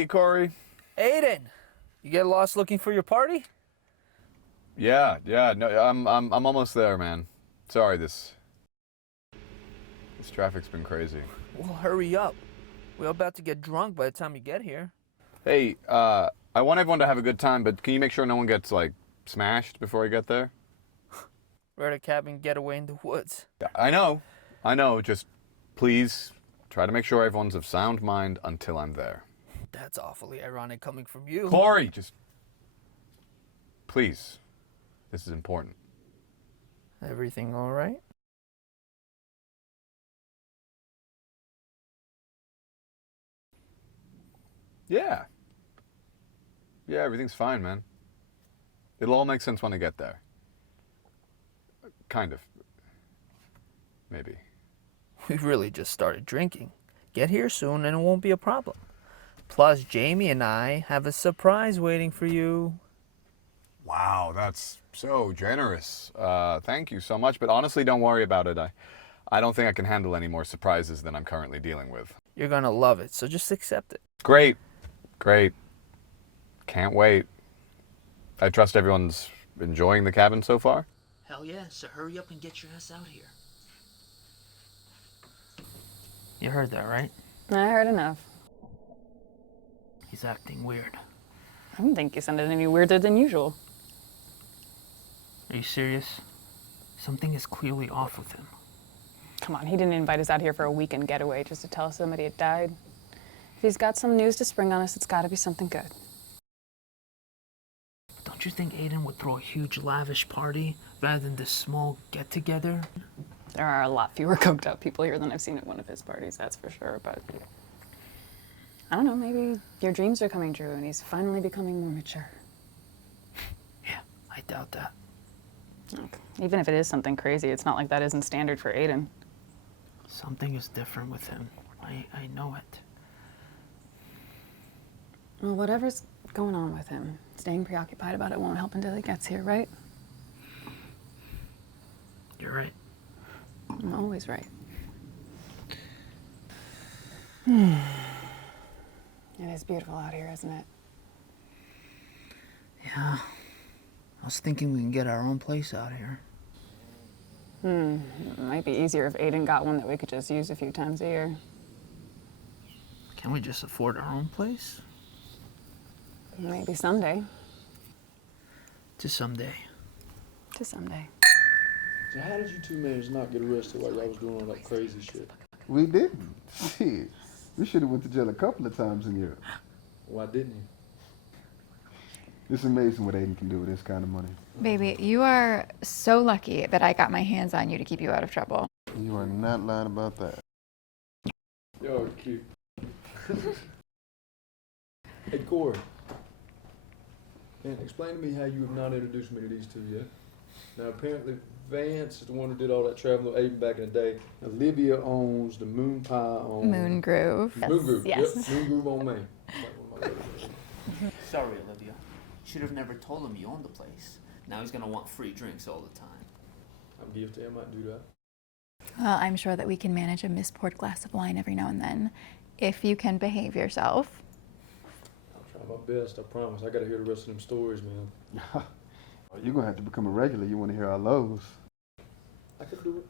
Hey, Corey. Aiden, you get lost looking for your party? Yeah. No, I'm almost there, man. Sorry, this traffic's been crazy. Well, hurry up. We're about to get drunk by the time you get here. Hey, I want everyone to have a good time, but can you make sure no one gets like smashed before I get there? We're at a cabin getaway in the woods. I know. Just please try to make sure everyone's of sound mind until I'm there. That's awfully ironic coming from you. Corey, just please. This is important. Everything all right? Yeah. Yeah, everything's fine, man. It'll all make sense when I get there. Kind of. Maybe. We really just started drinking. Get here soon and it won't be a problem. Plus, Jamie and I have a surprise waiting for you. Wow, that's so generous. Thank you so much, but honestly, don't worry about it. I don't think I can handle any more surprises than I'm currently dealing with. You're gonna love it, so just accept it. Great. Can't wait. I trust everyone's enjoying the cabin so far? Hell yeah, so hurry up and get your ass out here. You heard that, right? I heard enough. He's acting weird. I don't think you sounded any weirder than usual. Are you serious? Something is clearly off with him. Come on, he didn't invite us out here for a weekend getaway just to tell us somebody had died. If he's got some news to spring on us, it's gotta be something good. Don't you think Aiden would throw a huge lavish party rather than this small get-together? There are a lot fewer coked up people here than I've seen at one of his parties, that's for sure, but I don't know, maybe your dreams are coming true and he's finally becoming more mature. Yeah, I doubt that. Look, even if it is something crazy, it's not like that isn't standard for Aiden. Something is different with him. I know it. Well, whatever's going on with him, staying preoccupied about it won't help until he gets here, right? You're right. I'm always right. It is beautiful out here, isn't it? Yeah. I was thinking we can get our own place out here. It might be easier if Aiden got one that we could just use a few times a year. Can we just afford our own place? Maybe someday. Just someday. Just someday. So how did you two manage not get arrested while y'all was doing all that crazy shit? We didn't. Shit. We should have went to jail a couple of times in Europe. Why didn't you? It's amazing what Aiden can do with this kind of money. Baby, you are so lucky that I got my hands on you to keep you out of trouble. You are not lying about that. Y'all are cute. Hey, Corey. Man, explain to me how you have not introduced me to these two yet. Now, apparently, Vance is the one who did all that traveling with Aiden back in the day. Olivia owns the Moon Pie on... Moon Groove. Moon Groove, Yes. Yep, Moon Groove on Main. Sorry, Olivia. Should have never told him you owned the place. Now he's gonna want free drinks all the time. I'm guilty, I might do that. Well, I'm sure that we can manage a mispoured glass of wine every now and then, if you can behave yourself. I'll try my best, I promise. I gotta hear the rest of them stories, man. You're going to have to become a regular. You want to hear our lows. I could do it.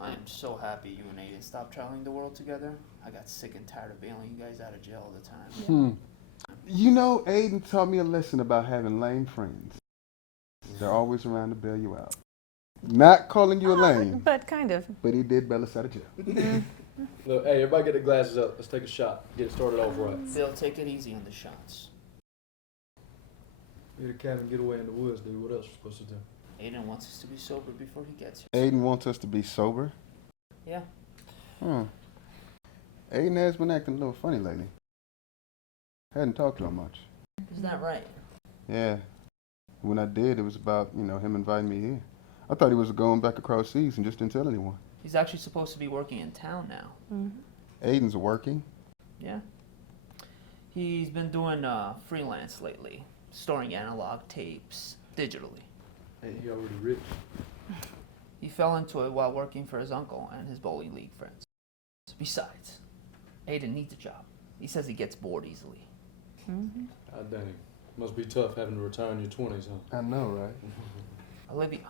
I am so happy you and Aiden stopped traveling the world together. I got sick and tired of bailing you guys out of jail all the time. You know, Aiden taught me a lesson about having lame friends. They're always around to bail you out. Not calling you a lame, But kind of. but he did bail us out of jail. Look, hey, everybody get their glasses up. Let's take a shot. Get it started off right. Phil, take it easy on the shots. We had a cabin getaway in the woods, dude. What else are we supposed to do? Aiden wants us to be sober before he gets here. Aiden wants us to be sober. Yeah. Aiden has been acting a little funny lately. Hadn't talked to him much. Is that right? Yeah. When I did, it was about, him inviting me here. I thought he was going back across seas and just didn't tell anyone. He's actually supposed to be working in town now. Aiden's working. Yeah. He's been doing freelance lately, storing analog tapes digitally. Hey, he already rich. He fell into it while working for his uncle and his bowling league friends. Besides, Aiden needs a job. He says he gets bored easily. God dang. Must be tough having to retire in your 20s, huh? I know, right? Olivia,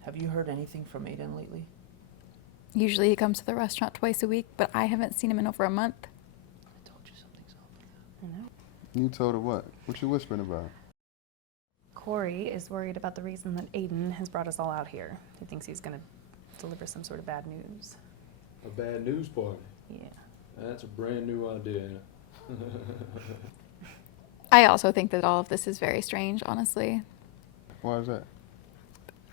have you heard anything from Aiden lately? Usually he comes to the restaurant twice a week, but I haven't seen him in over a month. I told you something's up with him. I know. You told her what? What you whispering about? Corey is worried about the reason that Aiden has brought us all out here. He thinks he's going to deliver some sort of bad news. A bad news party. Yeah. That's a brand new idea. I also think that all of this is very strange, honestly. Why is that?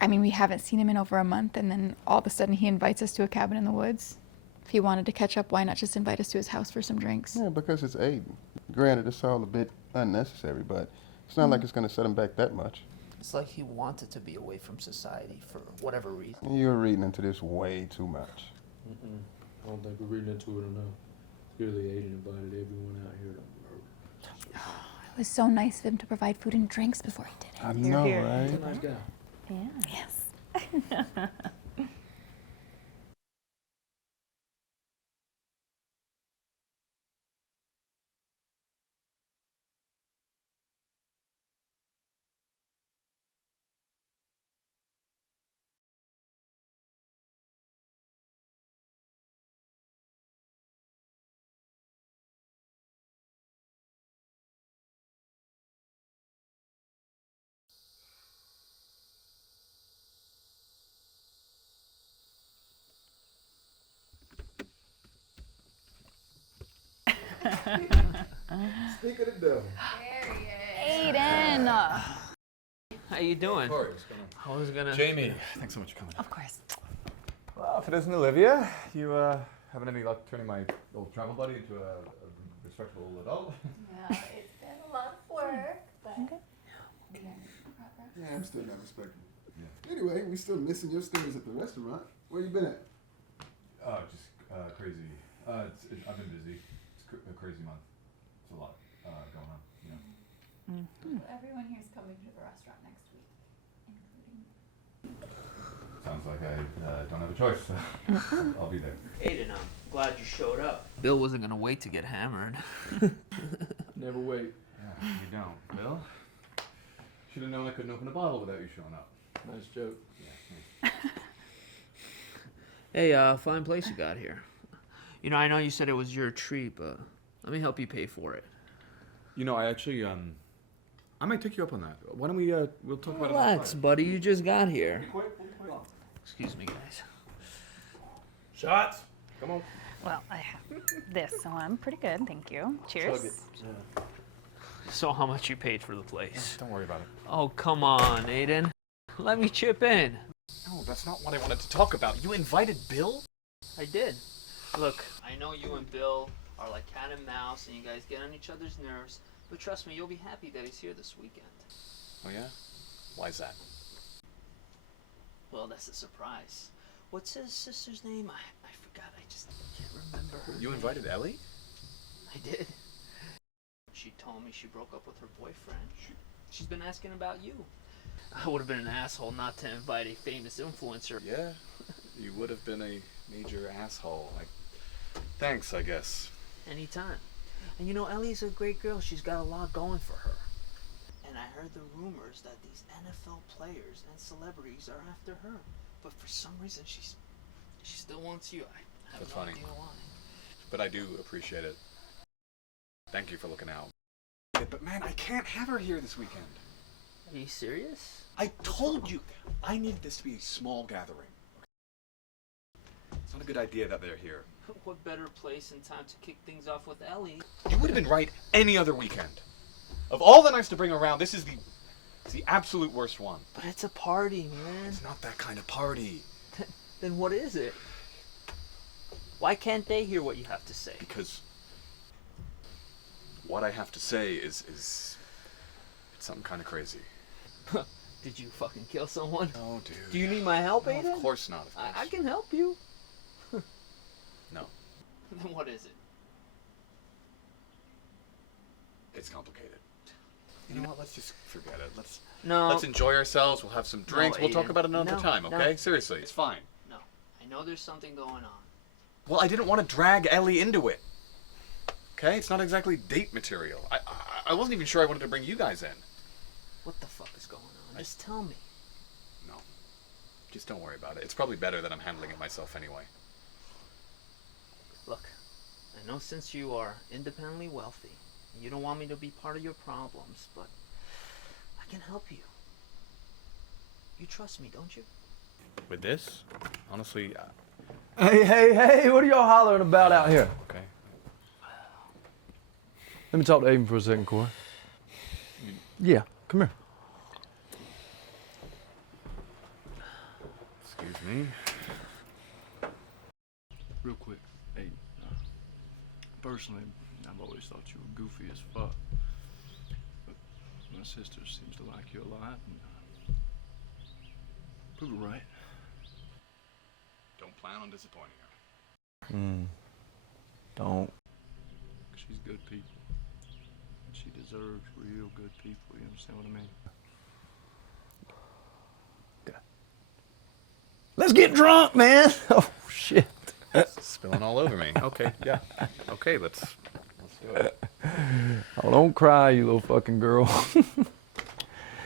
I mean, we haven't seen him in over a month, and then all of a sudden he invites us to a cabin in the woods. If he wanted to catch up, why not just invite us to his house for some drinks? Yeah, because it's Aiden. Granted, it's all a bit unnecessary, but it's not like it's going to set him back that much. It's like he wanted to be away from society for whatever reason. You're reading into this way too much. I don't think we're reading into it enough. Clearly, Aiden invited everyone out here to murder. It was so nice of him to provide food and drinks before he did it. I You're know, here. right? He's a nice guy. Yeah. Yes. Speak of the devil. Aiden! How you doing? Corey, what's going on? I was gonna... Jamie, thanks so much for coming. Of course. Well, if it isn't Olivia, you having any luck turning my old travel buddy into a respectable adult? Yeah, it's been a lot of work, but... Okay. Yeah, I'm still not respectful. Yeah. Anyway, we still missing your stories at the restaurant. Where you been at? Just crazy. I've been busy. It's a crazy month. It's a lot going on, you know. Everyone here's coming to the restaurant next week, including... Sounds like I don't have a choice, so I'll be there. Aiden, I'm glad you showed up. Bill wasn't gonna wait to get hammered. Never wait. Yeah, you don't, Bill. Should have known I couldn't open a bottle without you showing up. Nice joke. Yeah. Hey, fine place you got here. You know, I know you said it was your treat, but let me help you pay for it. You know, I actually I might take you up on that. Why don't we we'll talk about Relax, it. buddy. You just got here. We'll be quite long. Excuse me, guys. Shots. Come on. Well, I have this, so I'm pretty good, thank you. Cheers. Chug it. Yeah. So how much you paid for the place? Don't worry about it. Oh, come on, Aiden. Let me chip in. No, that's not what I wanted to talk about. You invited Bill? I did. Look, I know you and Bill are like cat and mouse and you guys get on each other's nerves, but trust me, you'll be happy that he's here this weekend. Oh yeah? Why is that? Well, that's a surprise. What's his sister's name? I forgot. I just can't remember her You name. invited Ellie? I did. She told me she broke up with her boyfriend. She's been asking about you. I would have been an asshole not to invite a famous influencer. Yeah. You would have been a major asshole. Thanks, I guess. Anytime. And you know, Ellie's a great girl. She's got a lot going for her. And I heard the rumors that these NFL players and celebrities are after her. But for some reason, she still wants you. I have That's no funny. idea why. But I do appreciate it. Thank you for looking out. But man, I can't have her here this weekend. Are you serious? I told you, I need this to be a small gathering. It's not a good idea that they're here. What better place and time to kick things off with Ellie? You would have been right any other weekend. Of all the nights to bring around, this is the absolute worst one. But it's a party, man. It's not that kind of party. Then what is it? Why can't they hear what you have to say? Because what I have to say is it's something kind of crazy. Did you fucking kill someone? No, dude. Do you need my help, No, Aiden? of course not. Of course. I can help you. No, Then what is it? it's complicated. You know what? Let's just forget it. Let's No. enjoy ourselves. We'll have some drinks. We'll talk Aiden. about it another No, time. no. Okay? Seriously, it's fine. No. I know there's something going on. Well, I didn't want to drag Ellie into it. Okay, it's not exactly date material. I wasn't even sure I wanted to bring you guys in. What the fuck is going on? Just tell me. No, just don't worry about it. It's probably better that I'm handling it myself anyway. Look, I know since you are independently wealthy, you don't want me to be part of your problems, but I can help you. You trust me, don't you? With this, honestly, Hey, what are y'all hollering about out here? okay. Let me talk to Aiden for a second, Corey. Yeah, come here. Excuse me. Real quick, Aiden. Personally, I've always thought you were goofy as fuck. But my sister seems to like you a lot, and prove it right. Don't plan on disappointing her. Don't. She's good people. She deserves real good people, you understand what I mean? Okay. Let's get drunk, man! Oh, shit. Spilling all over me. Okay, yeah. Okay, let's do it. Oh, don't cry, you little fucking girl.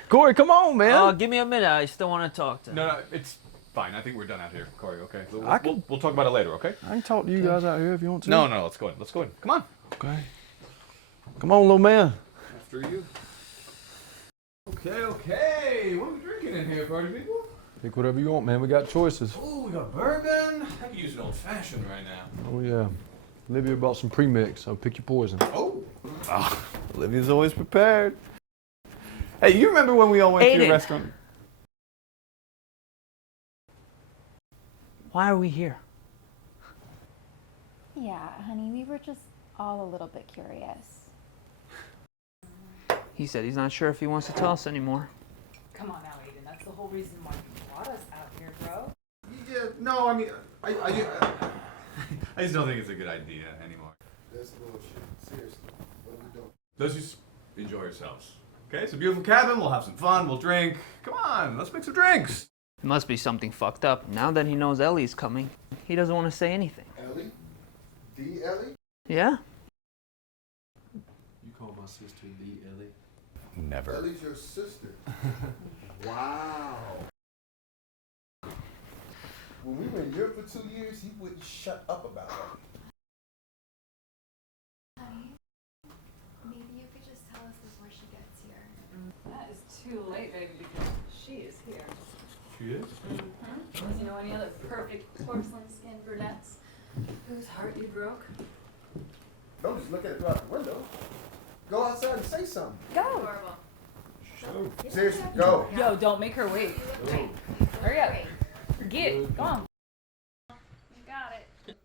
Corey, come on, man! Give me a minute. I still want to talk to her. No, it's fine. I think we're done out here, Corey. Okay, we'll talk about it later. Okay? I can talk to you guys out here if you want to. No, let's go in. Let's go in. Come on. Okay. Come on, little man. After you. Okay. What are we drinking in here, party people? Pick whatever you want, man. We got choices. Oh, we got bourbon. I could use an old fashioned right now. Oh, yeah. Olivia bought some premix, so pick your poison. Oh. Olivia's always prepared. Hey, you remember when we all went to Aiden. the restaurant? Why are we here? Yeah, honey, we were just all a little bit curious. He said he's not sure if he wants to tell us anymore. Come on now, Aiden. That's the whole reason why you brought us out here, bro. Yeah, no, I mean, I just don't think it's a good idea anymore. That's bullshit. Seriously. What are we doing? Let's just enjoy ourselves. Okay, it's a beautiful cabin. We'll have some fun. We'll drink. Come on, let's make some drinks. It must be something fucked up. Now that he knows Ellie's coming, he doesn't want to say anything. Ellie? The Ellie? Yeah? You call my sister the Ellie? Never. Ellie's your sister. Wow. When we were in Europe for 2 years, he wouldn't shut up about her. Honey, maybe you could just tell us before she gets here. That is too late, baby, because she is here. She is? You know any other perfect porcelain skinned brunettes whose heart you broke? Don't just look at it throughout the window. Go outside and say something. Go! Seriously, go. Yo, don't make her wait. Hurry up. Forget. Go on. You got it.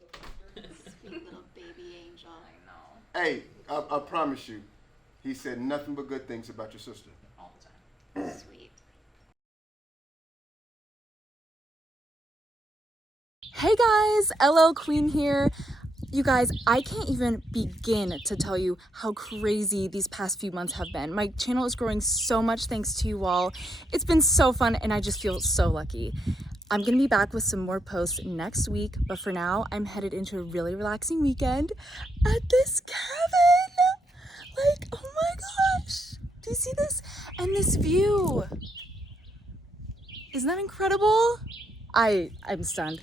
Sweet little baby angel. I know. Hey, I promise you, he said nothing but good things about your sister. All the time. Sweet. Hey guys, LL Queen here. You guys, I can't even begin to tell you how crazy these past few months have been. My channel is growing so much thanks to you all. It's been so fun and I just feel so lucky. I'm gonna be back with some more posts next week, but for now, I'm headed into a really relaxing weekend at this cabin. Like, oh my gosh, do you see this? And this view. Isn't that incredible? I'm stunned.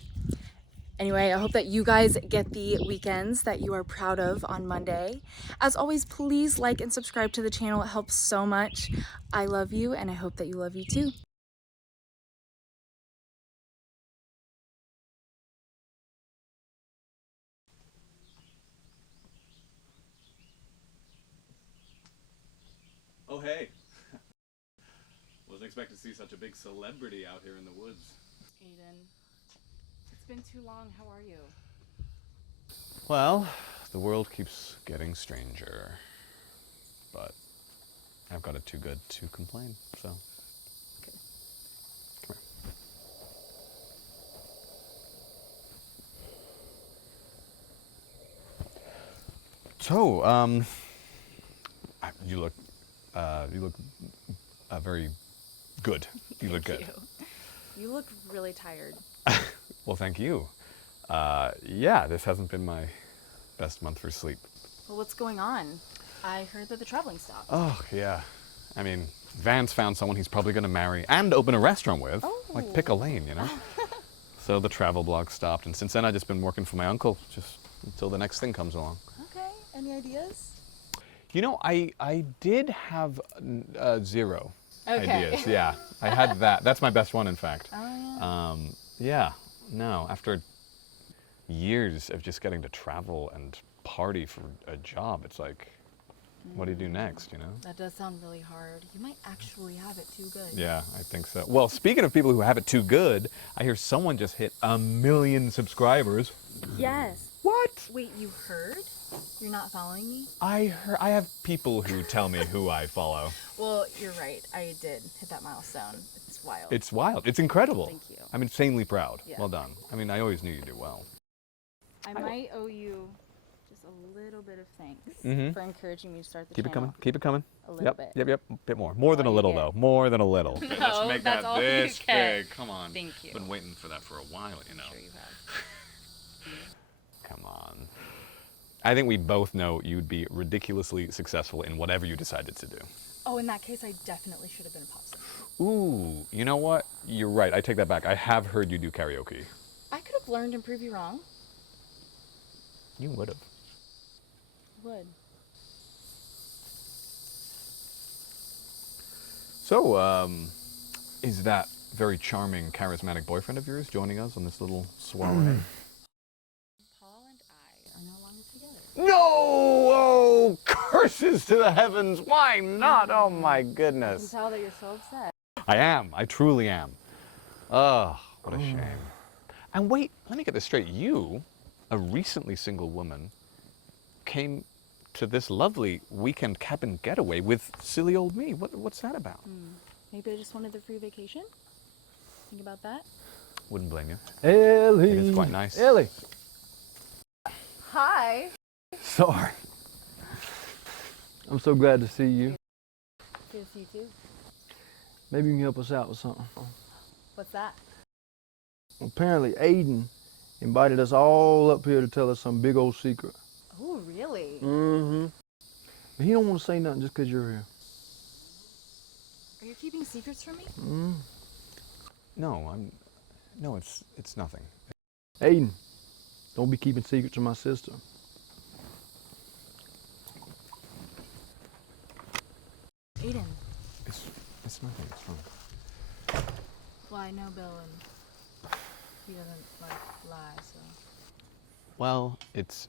Anyway, I hope that you guys get the weekends that you are proud of on Monday. As always, please like and subscribe to the channel. It helps so much. I love you, and I hope that you love you too. Oh, hey. Wasn't expecting to see such a big celebrity out here in the woods. Aiden, it's been too long. How are you? Well, the world keeps getting stranger. But I've got it too good to complain, so. Okay. Come here. So, you look very good. You look good. You look really tired. Well, thank you. Yeah, this hasn't been my best month for sleep. Well, what's going on? I heard that the traveling stopped. Oh, yeah. I mean, Vance found someone he's probably going to marry and open a restaurant with. Like, pick a lane, you know? So the travel blog stopped, and since then I've just been working for my uncle, just until the next thing comes along. Okay, any ideas? You know, I did have 0 Okay. ideas. Yeah, I had that. That's my best one, in fact. Oh, yeah. Yeah, no, after years of just getting to travel and party for a job, it's like, what do you do next, you know? That does sound really hard. You might actually have it too good. Yeah, I think so. Well, speaking of people who have it too good, I hear someone just hit 1 million subscribers. Yes. What? Wait, you heard? You're not following me? I have people who tell me who I follow. Well, you're right. I did hit that milestone. It's wild. It's wild. It's incredible. Thank you. I'm insanely proud. Yeah. Well done. I mean, I always knew you'd do well. I might owe you just a little bit of thanks Mhm. for encouraging me to start the Keep it channel. coming. Keep it coming. A little Yep. bit. Yep. A bit more. More than a all you little, get. though. More than a little. No, Let's make that's that all you this get. big. Come on. Thank you. Been waiting for that for a while, you know. Sure you have. Come on. I think we both know you'd be ridiculously successful in whatever you decided to do. Oh, in that case, I definitely should have been a pop singer. Ooh, you know what? You're right. I take that back. I have heard you do karaoke. I could have learned and prove you wrong. You would have. Would. So, is that very charming, charismatic boyfriend of yours joining us on this little soiree? Paul and I are no longer together. No! Oh, curses to the heavens! Why not? Oh my I can goodness. tell that you're so upset. I am. I truly am. Oh, what a shame. And wait, let me get this straight. You, a recently single woman, came to this lovely weekend cabin getaway with silly old me. What's that about? Maybe I just wanted the free vacation? Think about that? Wouldn't blame you. Ellie. It is quite nice. Ellie. Hi. Sorry. I'm so glad to see you. Good to see you too. Maybe you can help us out with something. What's that? Apparently, Aiden invited us all up here to tell us some big old secret. Oh, really? Mm-hmm. But he don't want to say nothing just 'cause you're here. Are you keeping secrets from me? Mm. No, it's nothing. Aiden, don't be keeping secrets from my sister. Aiden. It's nothing. It's fine. Well, I know Bill and he doesn't like lie, so. Well, it's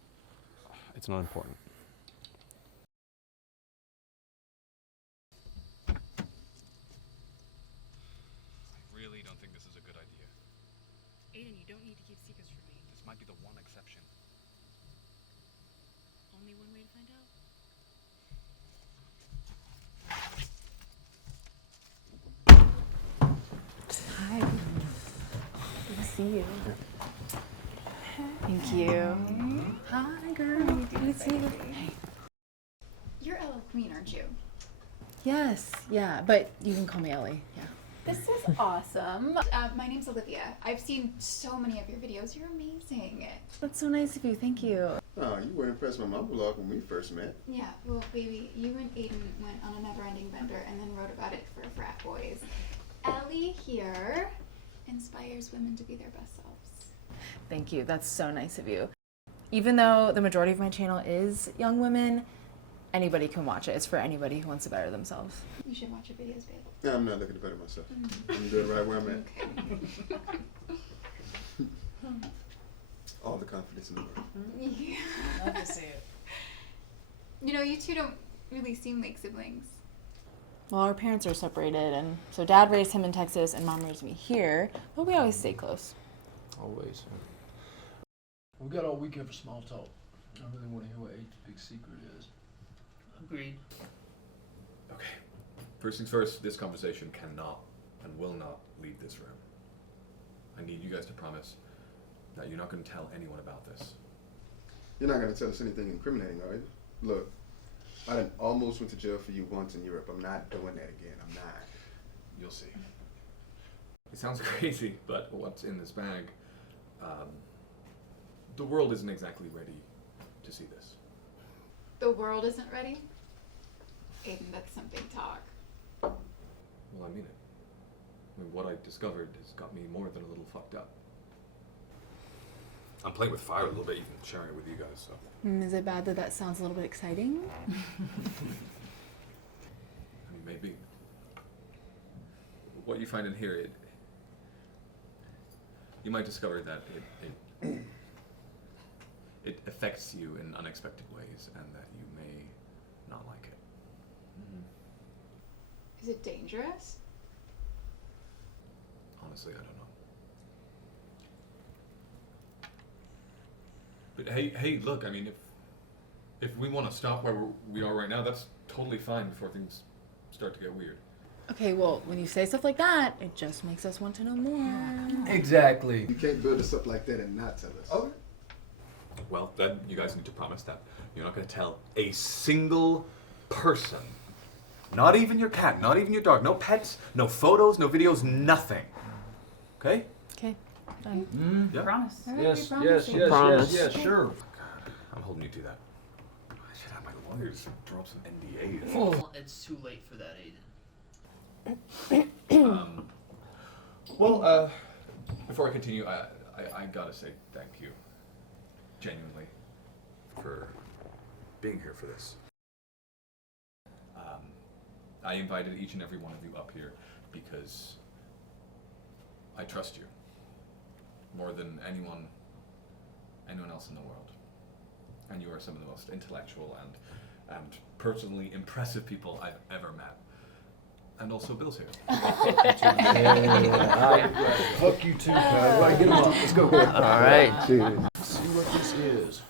not important. I really don't think this is a good idea. Aiden, you don't need to keep secrets from me. This might be the one exception. Only one way to find out. Hi. Good to see you. Thank you. Hi, girl. Good to see you. You're Ella Queen, aren't you? Yes, yeah, but you can call me Ellie. Yeah. This is awesome. My name's Olivia. I've seen so many of your videos. You're amazing. That's so nice of you. Thank you. Oh, you were impressed by my blog when we first met. Yeah, well, baby, you and Aiden went on a never-ending bender and then wrote about it for frat boys. Ellie here inspires women to be their best selves. Thank you. That's so nice of you. Even though the majority of my channel is young women, anybody can watch it. It's for anybody who wants to better themselves. You should watch your videos, babe. Yeah, I'm not looking to better myself. I'm good right where I'm at. Okay. All the confidence in the world. Yeah. Love to see it. You know, you two don't really seem like siblings. Well, our parents are separated, and so Dad raised him in Texas, and Mom raised me here. But we always stay close. Always. We got all weekend for small talk. I really want to hear what Aiden's big secret is. Agreed. Okay. First things first, this conversation cannot and will not leave this room. I need you guys to promise that you're not going to tell anyone about this. You're not going to tell us anything incriminating, are you? Look, I done almost went to jail for you once in Europe. I'm not doing that again. I'm not. You'll see. It sounds crazy, but what's in this bag, the world isn't exactly ready to see this. The world isn't ready? Aiden, that's some big talk. Well, I mean it. I mean, what I discovered has got me more than a little fucked up. I'm playing with fire a little bit, even sharing it with you guys, so. Is it bad that that sounds a little bit exciting? I mean, maybe. What you find in here, you might discover that it affects you in unexpected ways, and that you may not like it. Is it dangerous? Honestly, I don't know. But hey, look, I mean, if we want to stop where we are right now, that's totally fine before things start to get weird. Okay, well, when you say stuff like that, it just makes us want to know more. Exactly. You can't build us up like that and not tell us. Okay. Well, then you guys need to promise that you're not going to tell a single person. Not even your cat, not even your dog, no pets, no photos, no videos, nothing. Okay? Okay, done. Yeah. Promise. Yes, promise. yes, sure. I'm holding you to that. I should have my lawyers draw up some NDAs. Well, it's too late for that, Aiden. Well, before I continue, I gotta say thank you, genuinely, for being here for this. I invited each and every one of you up here because I trust you more than anyone else in the world. And you are some of the most intellectual and personally impressive people I've ever met. And also Bill's here. Fuck you too, pal. Right, get him up. Let's go. All right. Cheers. See what this is.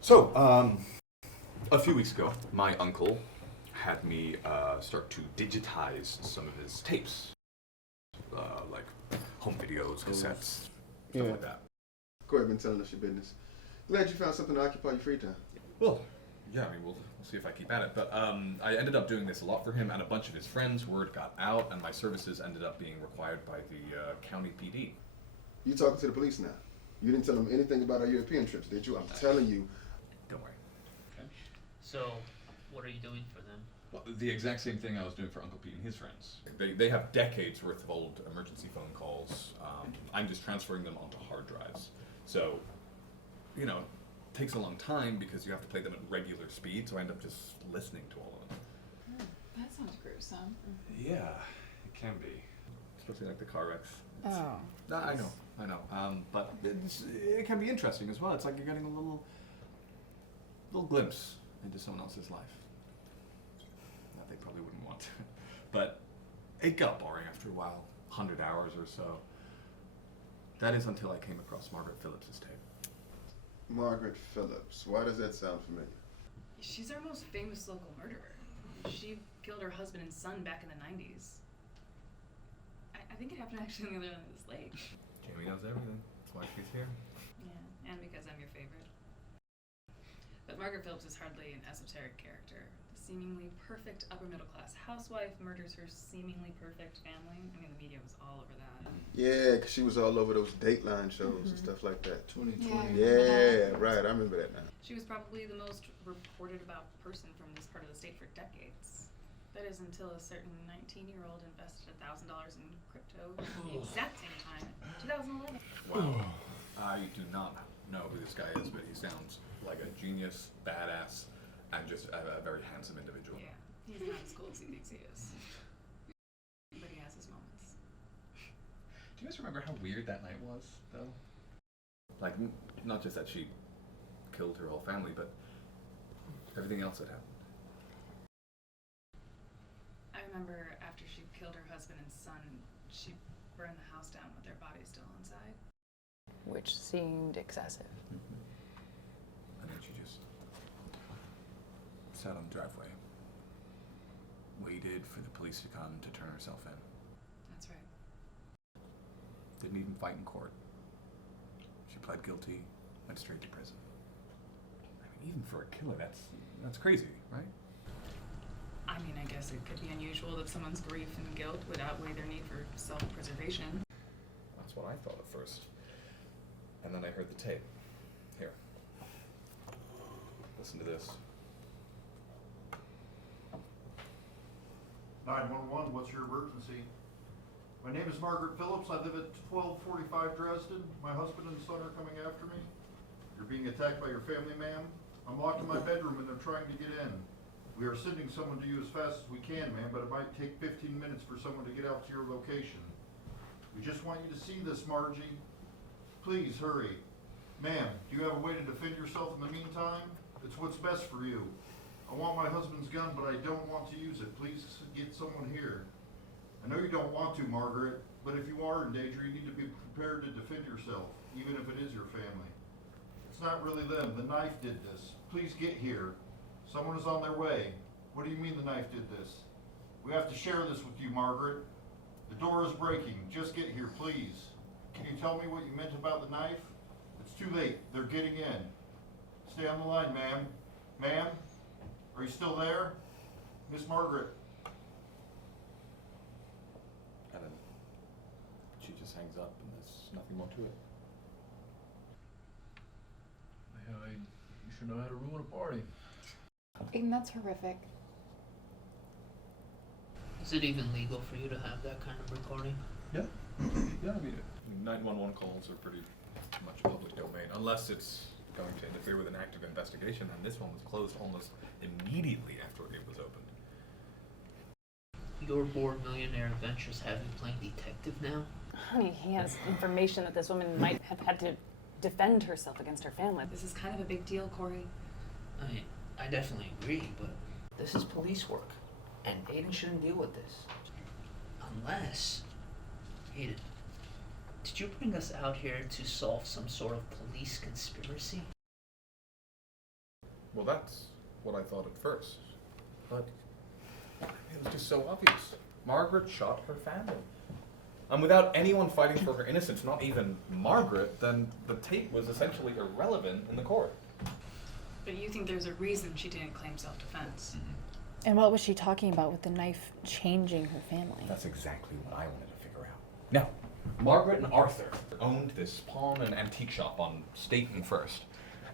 So, a few weeks ago, my uncle had me start to digitize some of his tapes. Like home videos, cassettes, stuff like that. Go ahead and telling us your business. Glad you found something to occupy your free time. Well, yeah, I mean, we'll see if I keep at it. But I ended up doing this a lot for him and a bunch of his friends. Word got out, and my services ended up being required by the county PD. You talking to the police now? You didn't tell them anything about our European trips, did you? I'm telling you. Don't worry. Okay. So, what are you doing for them? Well, the exact same thing I was doing for Uncle Pete and his friends. They have decades worth of old emergency phone calls. I'm just transferring them onto hard drives. So, you know, it takes a long time because you have to play them at regular speed, so I end up just listening to all of them. That sounds gruesome. Yeah, it can be. Especially like the car wrecks. Oh. No, I know. But it can be interesting as well. It's like you're getting a little glimpse into someone else's life. That they probably wouldn't want to. But it got boring after a while, 100 hours or so. That is until I came across Margaret Phillips's tape. Margaret Phillips. Why does that sound familiar? She's our most famous local murderer. She killed her husband and son back in the 90s. I think it happened actually on the other end of this lake. Jamie knows everything. That's why she's here. Yeah, and because I'm your favorite. But Margaret Phillips is hardly an esoteric character. The seemingly perfect upper-middle-class housewife murders her seemingly perfect family. I mean, the media was all over that. Yeah, 'cause she was all over those Dateline shows and stuff like that. 2020. Yeah, right. I remember that now. She was probably the most reported about person from this part of the state for decades. That is until a certain 19-year-old invested $1,000 in crypto at the exact same time, 2011. Wow. I do not know who this guy is, but he sounds like a genius, badass, and just a very handsome individual. Yeah, he's not as cool as he thinks he is. But he has his moments. Do you guys remember how weird that night was, though? Like, not just that she killed her whole family, but everything else that happened. I remember after she killed her husband and son, she burned the house down with their bodies still inside. Which seemed excessive. And then she just sat on the driveway, waited for the police to come to turn herself in. That's right. Didn't even fight in court. She pled guilty, went straight to prison. I mean, even for a killer, that's crazy, right? I mean, I guess it could be unusual that someone's grief and guilt would outweigh their need for self-preservation. That's what I thought at first. And then I heard the tape. Here. listen to this. 911, what's your emergency? My name is Margaret Phillips. I live at 1245 Dresden. My husband and son are coming after me. You're being attacked by your family, ma'am. I'm locked in my bedroom and they're trying to get in. We are sending someone to you as fast as we can, ma'am, but it might take 15 minutes for someone to get out to your location. We just want you to see this, Margie. Please hurry. Ma'am, do you have a way to defend yourself in the meantime? It's what's best for you. I want my husband's gun, but I don't want to use it. Please get someone here. I know you don't want to, Margaret, but if you are in danger, you need to be prepared to defend yourself, even if it is your family. It's not really them. The knife did this. Please get here. Someone is on their way. What do you mean the knife did this? We have to share this with you, Margaret. The door is breaking. Just get here, please. Can you tell me what you meant about the knife? It's too late. They're getting in. Stay on the line, ma'am. Ma'am? Are you still there? Miss Margaret? And then she just hangs up and there's nothing more to it. Yeah, you should know how to ruin a party. Aiden, that's horrific. Is it even legal for you to have that kind of recording? Yeah. Yeah, I mean, 911 calls are pretty much public domain, unless it's going to interfere with an active investigation, and this one was closed almost immediately after it was opened. Your bored millionaire adventures have you playing detective now? Honey, he has information that this woman might have had to defend herself against her family. This is kind of a big deal, Corey. I mean, I definitely agree, but this is police work, and Aiden shouldn't deal with this. Unless, Aiden, did you bring us out here to solve some sort of police conspiracy? Well, that's what I thought at first, but it was just so obvious. Margaret shot her family. And without anyone fighting for her innocence, not even Margaret, then the tape was essentially irrelevant in the court. But you think there's a reason she didn't claim self-defense. And what was she talking about with the knife changing her family? That's exactly what I wanted to figure out. Now, Margaret and Arthur owned this pawn and antique shop on State and First.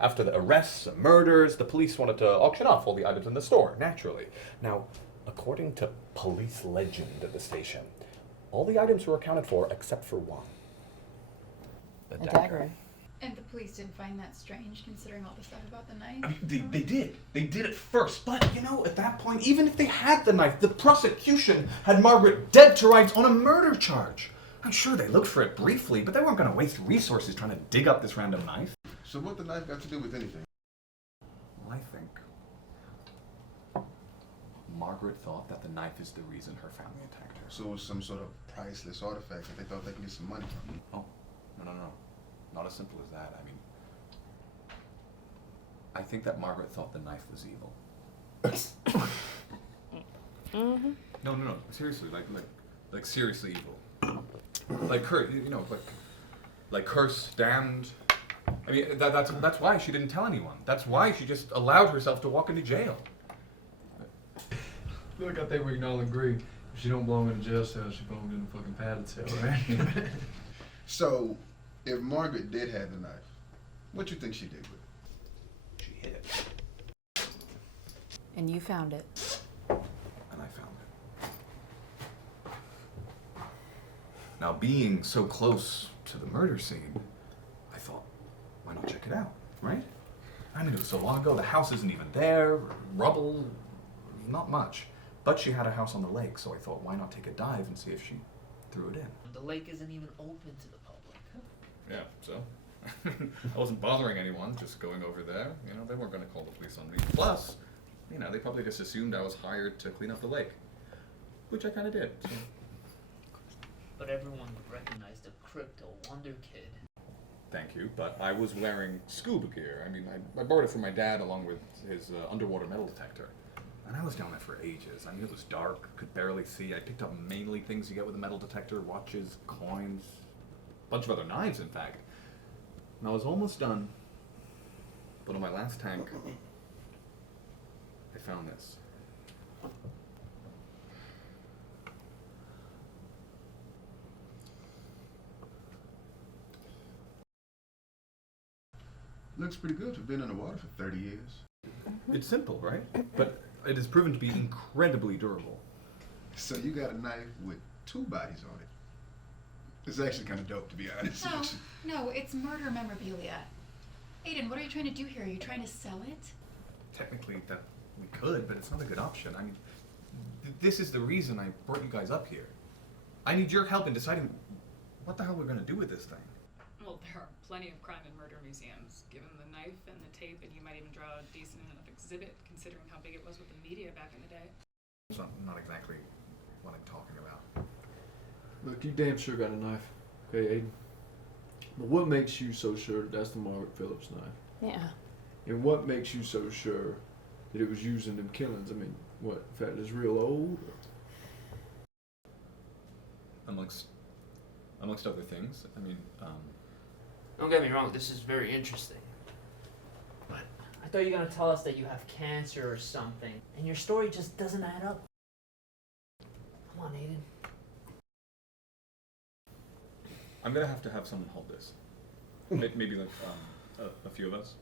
After the arrests and murders, the police wanted to auction off all the items in the store, naturally. Now, according to police legend at the station, all the items were accounted for except for one. The dagger. And the police didn't find that strange, considering all the stuff about the knife. I mean, they did. They did at first. But, you know, at that point, even if they had the knife, the prosecution had Margaret dead to rights on a murder charge. I'm sure they looked for it briefly, but they weren't going to waste resources trying to dig up this random knife. So what the knife got to do with anything? Well, I think Margaret thought that the knife is the reason her family attacked her. So it was some sort of priceless artifact that they thought they could get some money from. Oh, no. Not as simple as that. I mean, I think that Margaret thought the knife was evil. Mm-hmm. No. Seriously, like seriously evil. Like like cursed, damned. I mean, that's why she didn't tell anyone. That's why she just allowed herself to walk into jail. Look, I think we can all agree, if she don't belong in a jail cell, she belongs in a fucking padded cell, right? So, if Margaret did have the knife, what you think she did with it? She hid it, And you found it. and I found it. Now, being so close to the murder scene, I thought, why not check it out, right? I mean, it was so long ago, the house isn't even there, rubble, not much. But she had a house on the lake, so I thought, why not take a dive and see if she threw it in? The lake isn't even open to the public. Yeah, so? I wasn't bothering anyone, just going over there. You know, they weren't going to call the police on me. Plus, you know, they probably just assumed I was hired to clean up the lake. Which I kind of did. So. But everyone would recognize the crypto wonder kid. Thank you, but I was wearing scuba gear. I mean, I borrowed it from my dad along with his underwater metal detector. And I was down there for ages. I mean, it was dark, could barely see. I picked up mainly things you get with a metal detector, watches, coins, a bunch of other knives, in fact. And I was almost done, but on my last tank, I found this. Looks pretty good for being in the water for 30 years. It's simple, right? But it has proven to be incredibly durable. So you got a knife with 2 bodies on it. It's actually kind of dope, to be honest. No, it's murder memorabilia. Aiden, what are you trying to do here? Are you trying to sell it? Technically, that we could, but it's not a good option. I mean, this is the reason I brought you guys up here. I need your help in deciding what the hell we're gonna do with this thing. Well, there are plenty of crime and murder museums. Given the knife and the tape, and you might even draw a decent enough exhibit, considering how big it was with the media back in the day. It's not exactly what I'm talking about. Look, you damn sure got a knife, okay, Aiden? But what makes you so sure that that's the Margaret Phillips knife? Yeah. And what makes you so sure that it was used in them killings? I mean, what, the fact that it's real old? Amongst other things, I mean, Don't get me wrong, this is very interesting. But I thought you were gonna tell us that you have cancer or something, and your story just doesn't add up. Come on, Aiden. I'm gonna have to have someone hold this. Maybe like a few of us.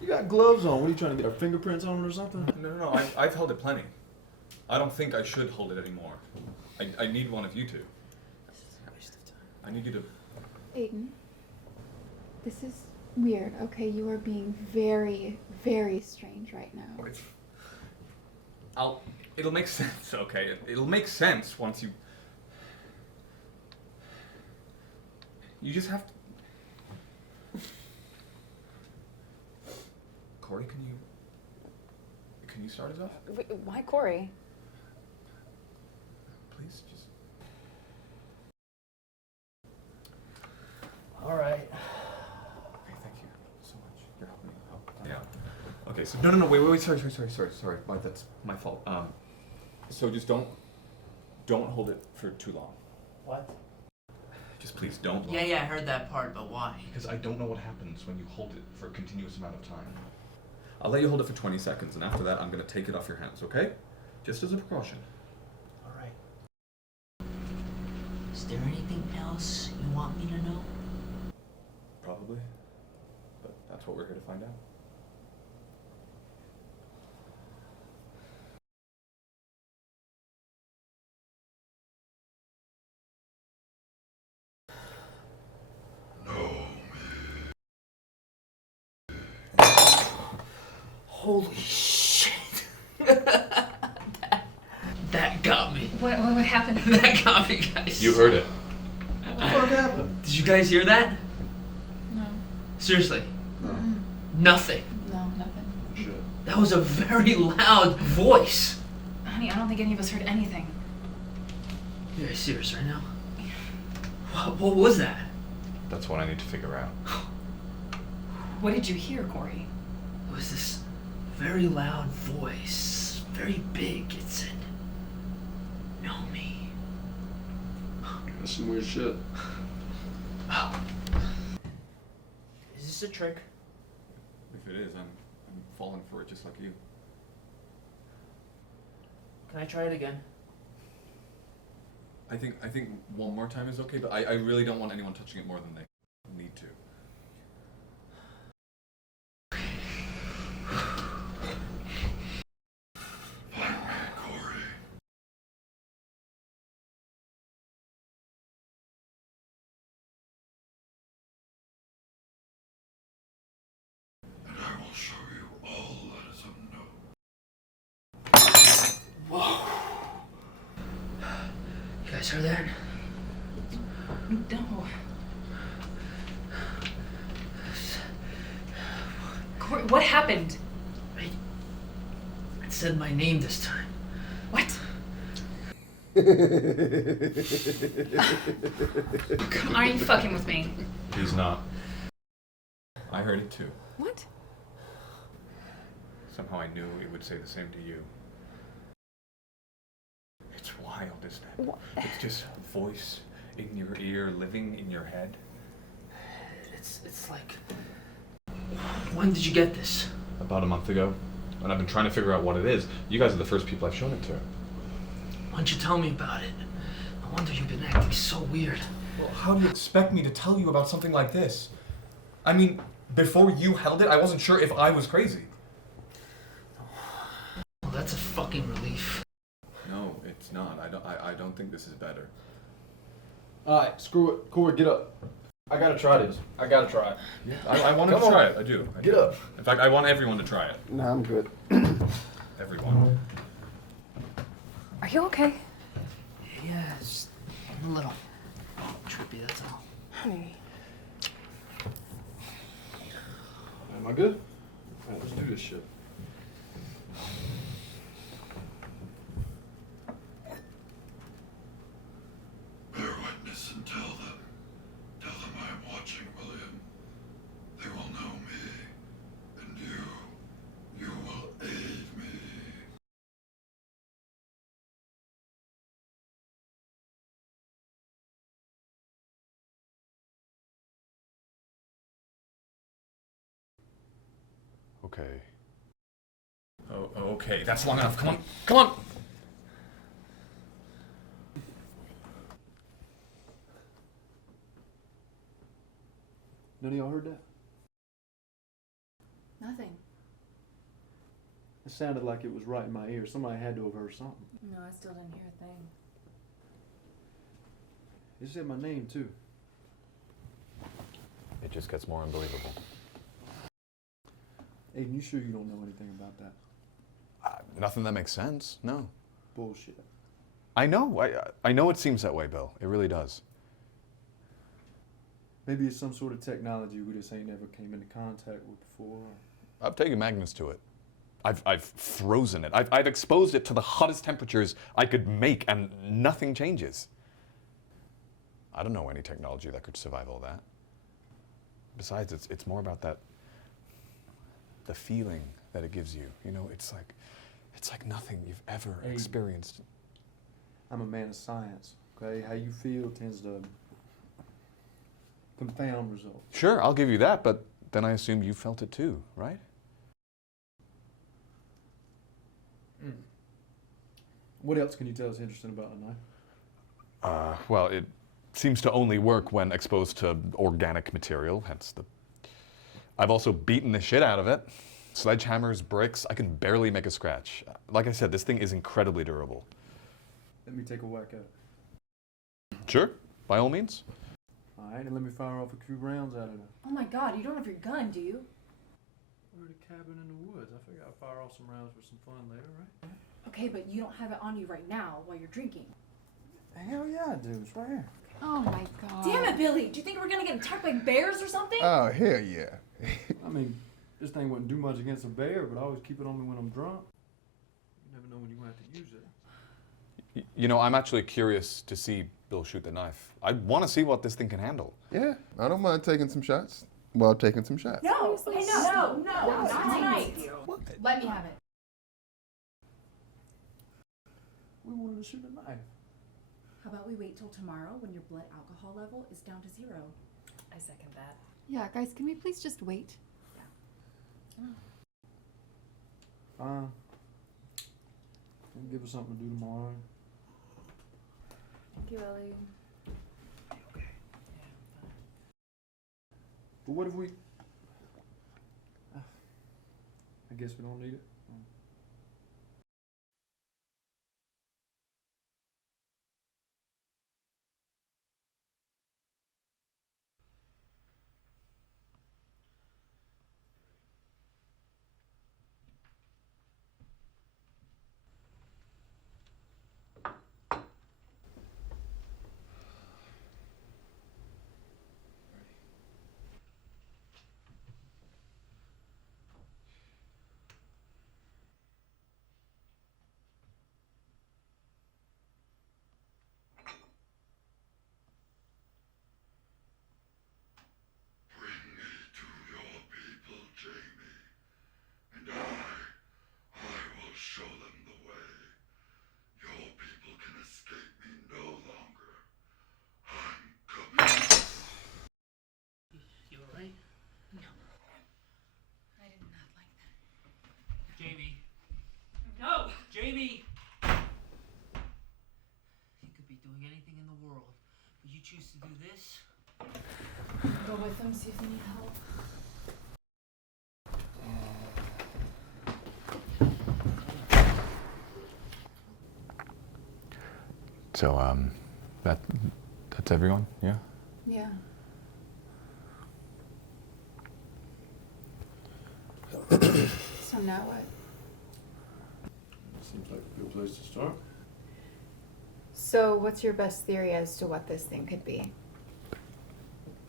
You got gloves on. What are you trying to get our fingerprints on it or something? No. I've held it plenty. I don't think I should hold it anymore. I need one of you two. This is a waste of time. I need you to. Aiden, this is weird, okay? You are being very, very strange right now. It'll make sense, okay? It'll make sense once you. You just have to. Corey, can you start us off? Why Corey? Please, just. All right. Okay, thank you so much. You're helping me out. Yeah. Okay, so no, wait, sorry. That's my fault. So just don't hold it for too long. What? Just please don't. Yeah, I heard that part, but why? Because I don't know what happens when you hold it for a continuous amount of time. I'll let you hold it for 20 seconds, and after that, I'm going to take it off your hands, okay? Just as a precaution. All right. Is there anything else you want me to know? Probably. But that's what we're here to find out. Holy shit. that got me. What happened? That got me, guys. You heard it. What the fuck happened? Did you guys hear that? No. Seriously? No. Nothing. No, nothing. Shit. That was a very loud voice. Honey, I don't think any of us heard anything. You guys serious right now? What was that? That's what I need to figure out. What did you hear, Corey? It was this very loud voice, very big. It said, "Know me." That's some weird shit. Oh. Is this a trick? If it is, I'm falling for it just like you. Can I try it again? I think one more time is okay, but I really don't want anyone touching it more than they need to. You guys heard that? No. Corey, what happened? It said my name this time. What? Are you fucking with me? He's not. I heard it too. What? Somehow I knew it would say the same to you. It's wild, isn't it? What? It's just a voice in your ear, living in your head. It's like... When did you get this? About a month ago. And I've been trying to figure out what it is. You guys are the first people I've shown it to. Why don't you tell me about it? No wonder you've been acting so weird. Well, how do you expect me to tell you about something like this? I mean, before you held it, I wasn't sure if I was crazy. It's not. I don't think this is better. Alright, screw it. Corey, get up. I gotta try this. I gotta try it. Yeah, I want to Come on. try it. I do. Get up. In fact, I want everyone to try it. Nah, I'm good. Everyone. Are you okay? Yeah, it's a little trippy, that's all. Honey. Am I good? Alright, let's do this shit. Bear witness and tell them. Tell them I am watching, William. They will know me. And you will aid me. Okay. Oh, okay. That's long enough. Come on. Come on. None of y'all heard that? Nothing. It sounded like it was right in my ear. Somebody had to have heard something. No, I still didn't hear a thing. It said my name too. It just gets more unbelievable. Aiden, you sure you don't know anything about that? Nothing that makes sense, no. Bullshit. I know. I know it seems that way, Bill. It really does. Maybe it's some sort of technology we just ain't never came into contact with before. I've taken Magnus to it. I've frozen it. I've exposed it to the hottest temperatures I could make, and nothing changes. I don't know any technology that could survive all that. Besides, it's more about the feeling that it gives you. You know, it's like nothing you've ever Hey. experienced. I'm a man of science, okay? How you feel tends to confound results. Sure, I'll give you that, but then I assume you felt it too, right? What else can you tell us interesting about the knife? Well, it seems to only work when exposed to organic material, hence the... I've also beaten the shit out of it. Sledgehammers, bricks, I can barely make a scratch. Like I said, this thing is incredibly durable. Let me take a whack at it. Sure, by all means. All right, and let me fire off a few rounds out of it. Oh my god, you don't have your gun, do you? We're at a cabin in the woods. I figure I'll fire off some rounds for some fun later, right? Okay, but you don't have it on you right now while you're drinking. Hell yeah, I do. It's right here. Oh my god. Damn it, Billy! Do you think we're gonna get attacked by bears or something? Oh, hell yeah. I mean, this thing wouldn't do much against a bear, but I always keep it on me when I'm drunk. You never know when you're going to have to use it. You know, I'm actually curious to see Bill shoot the knife. I want to see what this thing can handle. Yeah, I don't mind taking some shots. Well, taking some shots. No! Hey, no! Not tonight! What? Let me have it. We wanted to shoot a knife. How about we wait till tomorrow when your blood alcohol level is down to 0? I second that. Yeah, guys, can we please just wait? Give us something to do tomorrow. Thank you, Ellie. But what if we... I guess we don't need it. Bring me to your people, Jamie, and I will show them the way. Your people can escape me no longer. I'm coming. You alright? I did not like that. Jamie. No! Jamie! You could be doing anything in the world, but you choose to do this? Go with them, see if they need help. So, that's everyone, yeah? Yeah. So now what? Seems like a good place to start. So what's your best theory as to what this thing could be?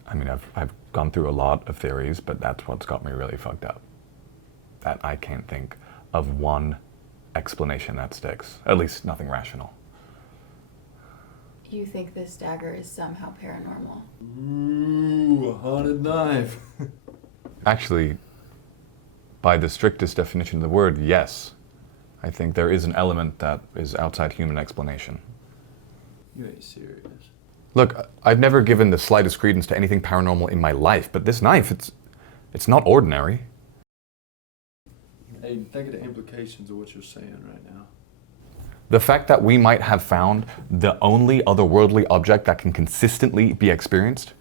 I mean, I've gone through a lot of theories, but that's what's got me really fucked up. That I can't think of one explanation that sticks. At least nothing rational. You think this dagger is somehow paranormal? Ooh, a haunted knife. Actually, by the strictest definition of the word, yes. I think there is an element that is outside human explanation. You ain't serious. Look, I've never given the slightest credence to anything paranormal in my life, but this knife, it's not ordinary. Hey, think of the implications of what you're saying right now. The fact that we might have found the only otherworldly object that can consistently be experienced,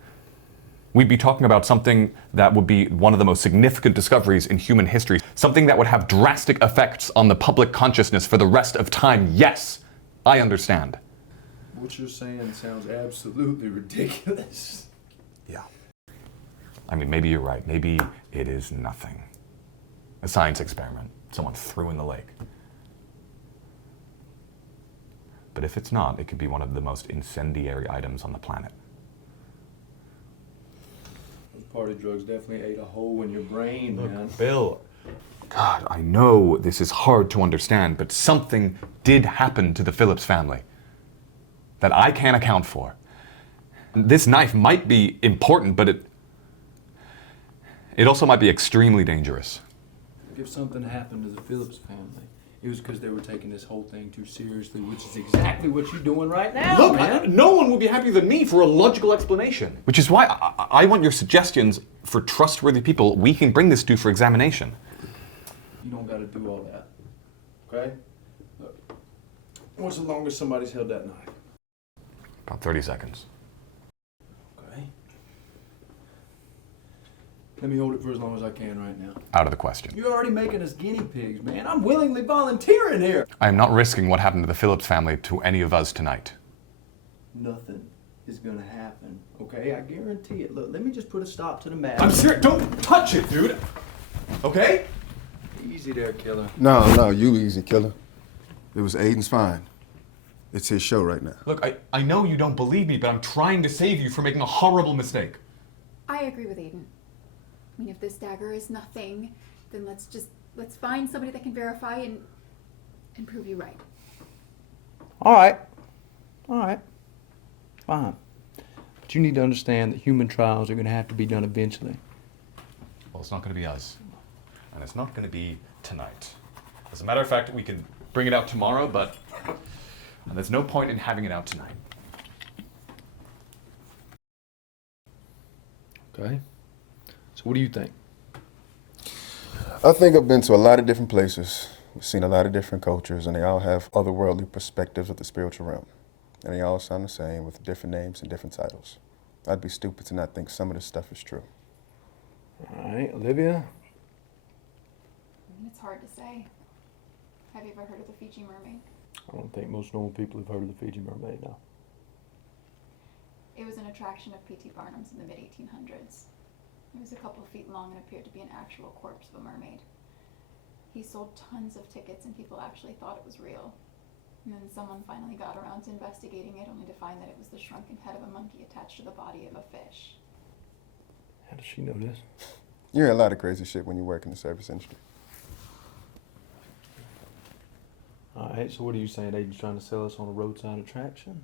we'd be talking about something that would be one of the most significant discoveries in human history, something that would have drastic effects on the public consciousness for the rest of time. Yes, I understand. What you're saying sounds absolutely ridiculous. Yeah. I mean, maybe you're right. Maybe it is nothing. A science experiment someone threw in the lake. But if it's not, it could be one of the most incendiary items on the planet. Those party drugs definitely ate a hole in your brain, man. Bill. God, I know this is hard to understand, but something did happen to the Phillips family that I can't account for. This knife might be important, but it also might be extremely dangerous. If something happened to the Phillips family, it was because they were taking this whole thing too seriously, which is exactly what you're doing right now, Look, man. no one will be happier than me for a logical explanation. Which is why I want your suggestions for trustworthy people we can bring this to for examination. You don't got to do all that, okay? Look, what's the longest somebody's held that knife? About 30 seconds. Okay. Let me hold it for as long as I can right now. Out of the question. You're already making us guinea pigs, man. I'm willingly volunteering here. I am not risking what happened to the Phillips family to any of us tonight. Nothing is gonna happen, okay? I guarantee it. Look, let me just put a stop to the madness. I'm serious. Don't touch it, dude. Okay? Easy there, killer. No, you easy, killer. It was Aiden's fine. It's his show right now. Look, I know you don't believe me, but I'm trying to save you from making a horrible mistake. I agree with Aiden. I mean, if this dagger is nothing, then let's find somebody that can verify and prove you right. All right. Fine. But you need to understand that human trials are gonna have to be done eventually. Well, it's not going to be us. And it's not going to be tonight. As a matter of fact, we could bring it out tomorrow, but there's no point in having it out tonight. Okay. So what do you think? I think I've been to a lot of different places. We've seen a lot of different cultures, and they all have otherworldly perspectives of the spiritual realm. And they all sound the same with different names and different titles. I'd be stupid to not think some of this stuff is true. All right, Olivia? It's hard to say. Have you ever heard of the Fiji mermaid? I don't think most normal people have heard of the Fiji mermaid now. It was an attraction of P.T. Barnum's in the mid-1800s. It was a couple of feet long and appeared to be an actual corpse of a mermaid. He sold tons of tickets and people actually thought it was real. And then someone finally got around to investigating it, only to find that it was the shrunken head of a monkey attached to the body of a fish. How does she know this? You hear a lot of crazy shit when you work in the service industry. All right, so what are you saying? Aiden's trying to sell us on a roadside attraction?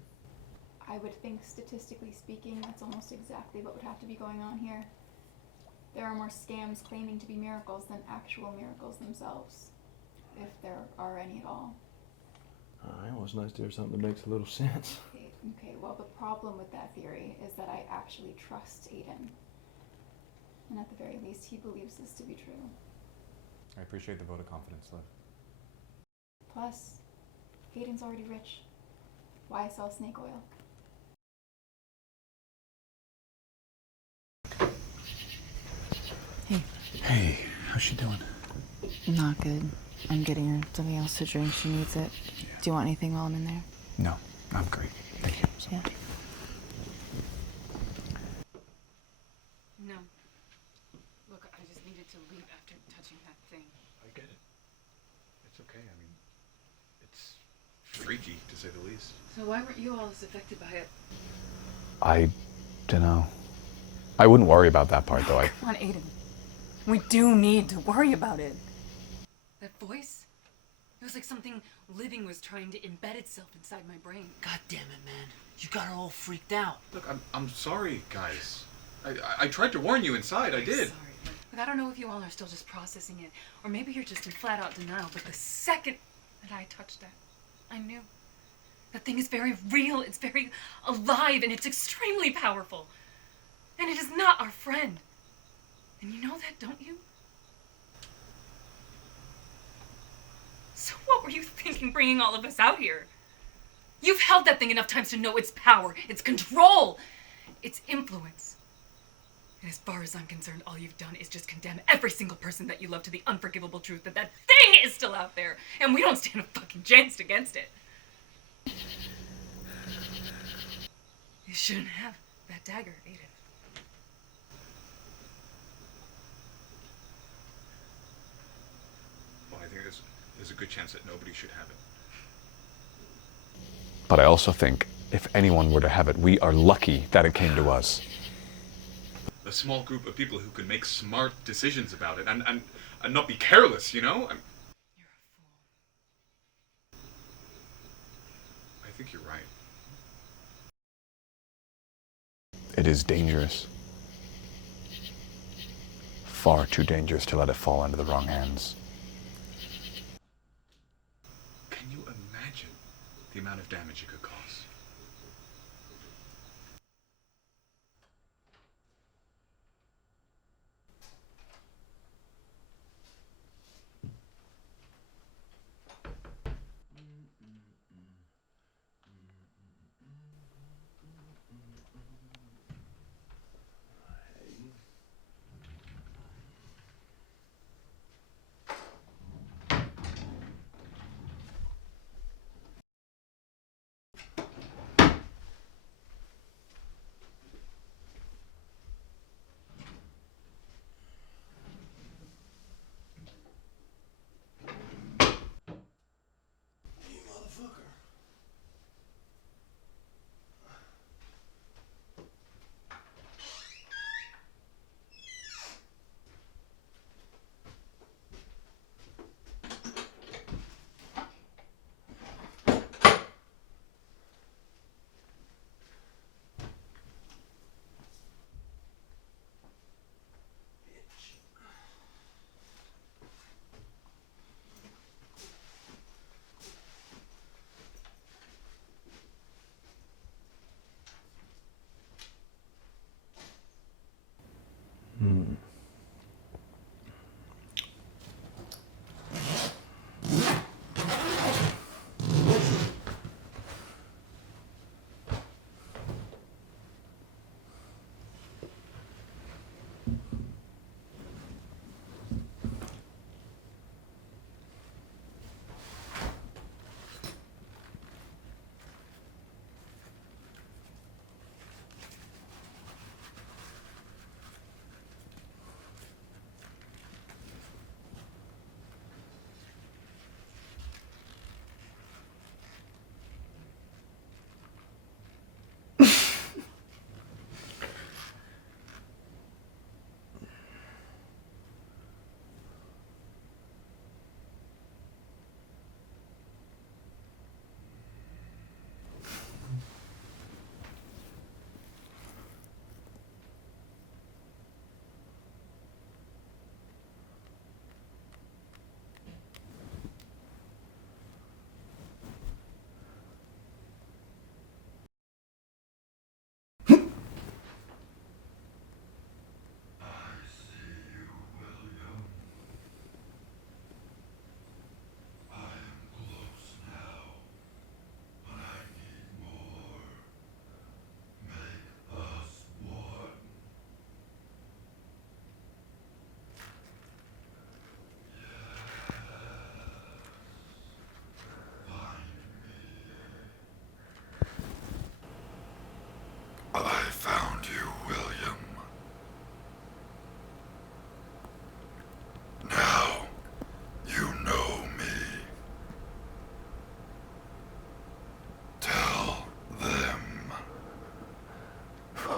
I would think, statistically speaking, that's almost exactly what would have to be going on here. There are more scams claiming to be miracles than actual miracles themselves, if there are any at all. All right, well, it's nice to hear something that makes a little sense. Okay, well, the problem with that theory is that I actually trust Aiden. And at the very least, he believes this to be true. I appreciate the vote of confidence, Liv. Plus, Aiden's already rich. Why sell snake oil? Hey, how's she doing? Not good. I'm getting her something else to drink. She needs it. Do you want anything while I'm in there? No, I'm great. Thank you so much. No. Look, I just needed to leave after touching that thing. I get it. It's okay. I mean, it's freaky to say the least. So why weren't you all as affected by it? I don't know. I wouldn't worry about that part, though. Come on, Aiden. We do need to worry about it. That voice? It was like something living was trying to embed itself inside my brain. God damn it, man. You got her all freaked out. Look, I'm sorry, guys. I tried to warn you inside. I did. Sorry. Look, I don't know if you all are still just processing it, or maybe you're just in flat-out denial, but the second that I touched that, I knew. That thing is very real, it's very alive, and it's extremely powerful. And it is not our friend. And you know that, don't you? So what were you thinking bringing all of us out here? You've held that thing enough times to know its power, its control, its influence. And as far as I'm concerned, all you've done is just condemn every single person that you love to the unforgivable truth that that thing is still out there, and we don't stand a fucking chance against it. You shouldn't have that dagger, Aiden. Well, I think there's a good chance that nobody should have it. But I also think if anyone were to have it, we are lucky that it came to us. A small group of people who can make smart decisions about it and not be careless, you know? You're a fool. I think you're right. It is dangerous. Far too dangerous to let it fall into the wrong hands. Can you imagine the amount of damage it could cause?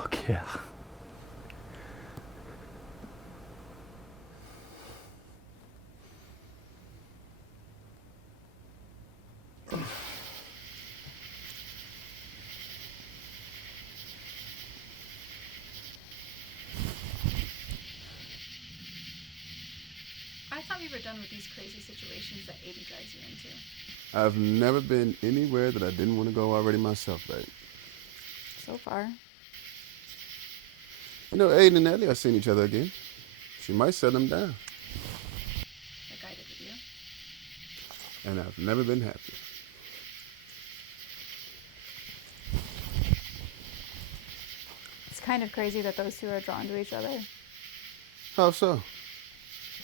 Fuck yeah. I thought we were done with these crazy situations that Aiden drags you into. I've never been anywhere that I didn't want to go already myself, babe. So far. You know, Aiden and Ellie are seeing each other again. She might set them down. Like I did with you. And I've never been happier. It's kind of crazy that those two are drawn to each other. How so?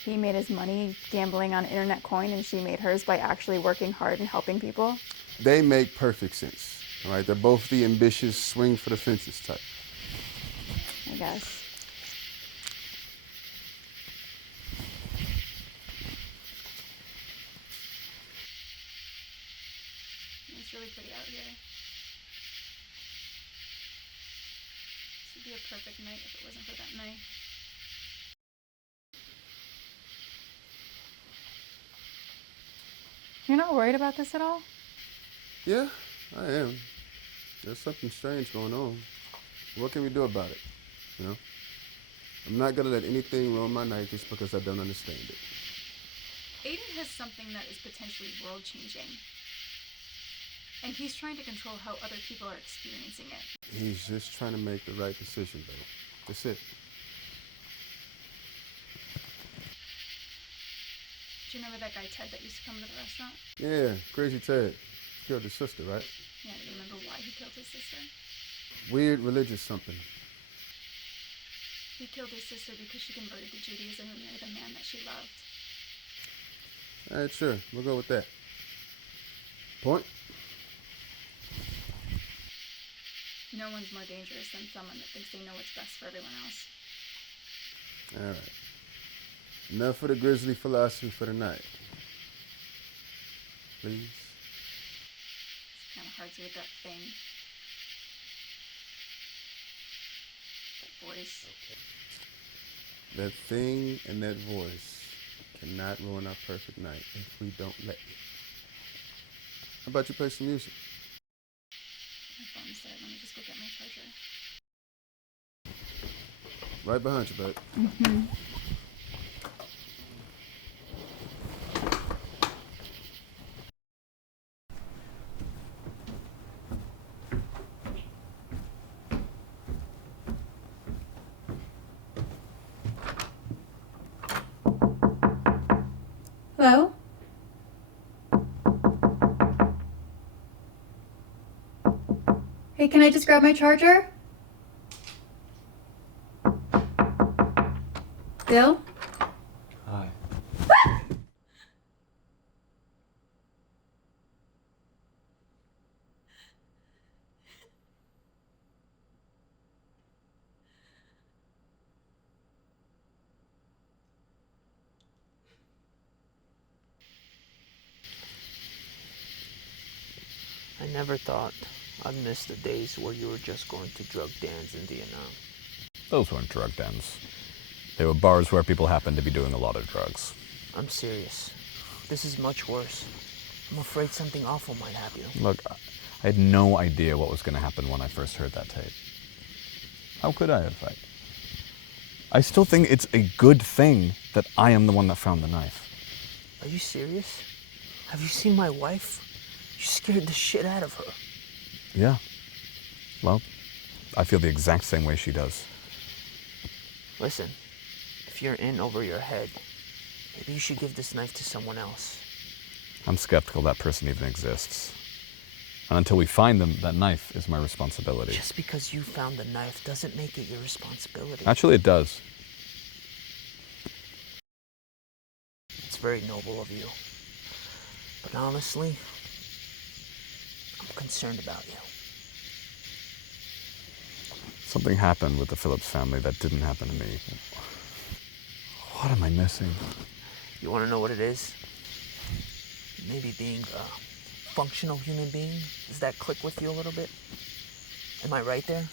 He made his money gambling on internet coin, and she made hers by actually working hard and helping people. They make perfect sense. All right, they're both the ambitious swing for the fences type. I guess. It's really pretty out here. This would be a perfect night if it wasn't for that knife. You're not worried about this at all? Yeah, I am. There's something strange going on. What can we do about it? You know? I'm not gonna let anything ruin my night just because I don't understand it. Aiden has something that is potentially world-changing. And he's trying to control how other people are experiencing it. He's just trying to make the right decision, babe. That's it. Do you remember that guy Ted that used to come to the restaurant? Yeah, Crazy Ted. Killed his sister, right? Yeah, do you remember why he killed his sister? Weird religious something. He killed his sister because she converted to Judaism and married the man that she loved. All right, sure. We'll go with that. Point? No one's more dangerous than someone that thinks they know what's best for everyone else. All right. Enough of the grizzly philosophy for the night. Please? It's kind of hard to read that thing. That voice. That thing and that voice cannot ruin our perfect night if we don't let it. How about you play some music? My phone's dead. Let me just go get my charger. Right behind you, babe. Mm-hmm. Hello? Hey, can I just grab my charger? Bill? Hi. I never thought I'd miss the days where you were just going to drug dens in Vietnam. Those weren't drug dens. They were bars where people happened to be doing a lot of drugs. I'm serious. This is much worse. I'm afraid something awful might happen. Look, I had no idea what was going to happen when I first heard that tape. How could I have? I still think it's a good thing that I am the one that found the knife. Are you serious? Have you seen my wife? You scared the shit out of her. Yeah. Well, I feel the exact same way she does. Listen, if you're in over your head, maybe you should give this knife to someone else. I'm skeptical that person even exists. And until we find them, that knife is my responsibility. Just because you found the knife doesn't make it your responsibility. Actually, it does. It's very noble of you. But honestly, I'm concerned about you. Something happened with the Phillips family that didn't happen to me. What am I missing? You want to know what it is? Maybe being a functional human being? Does that click with you a little bit? Am I right there?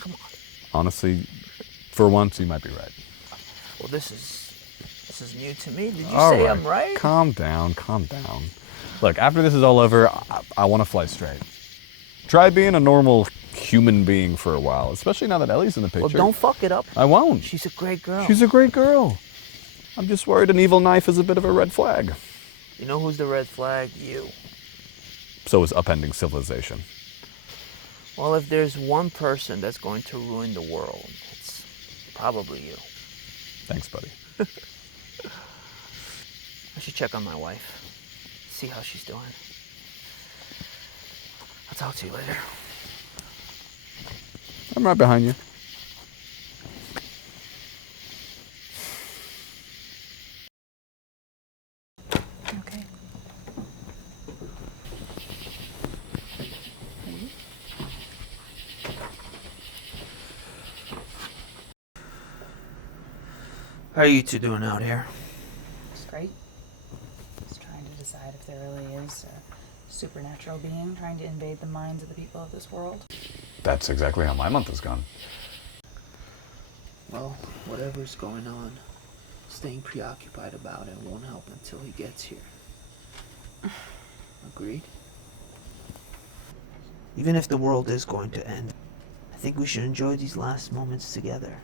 Come on. honestly, for once, you might be right. Well, this is new to me. Did you All say right, I'm right? calm down, calm down. Look, after this is all over, I want to fly straight. Try being a normal human being for a while, especially now that Ellie's in the Well, picture. don't fuck it up. I won't. She's a great girl. She's a great girl. I'm just worried an evil knife is a bit of a red flag. You know who's the red flag? You. So is upending civilization. Well, if there's one person that's going to ruin the world, it's probably you. Thanks, buddy. I should check on my wife. See how she's doing. I'll talk to you later. I'm right behind you. Okay. How are you two doing out here? It's great. Just trying to decide if there really is a supernatural being trying to invade the minds of the people of this world. That's exactly how my month has gone. Well, whatever's going on, staying preoccupied about it won't help until he gets here. Agreed? Even if the world is going to end, I think we should enjoy these last moments together.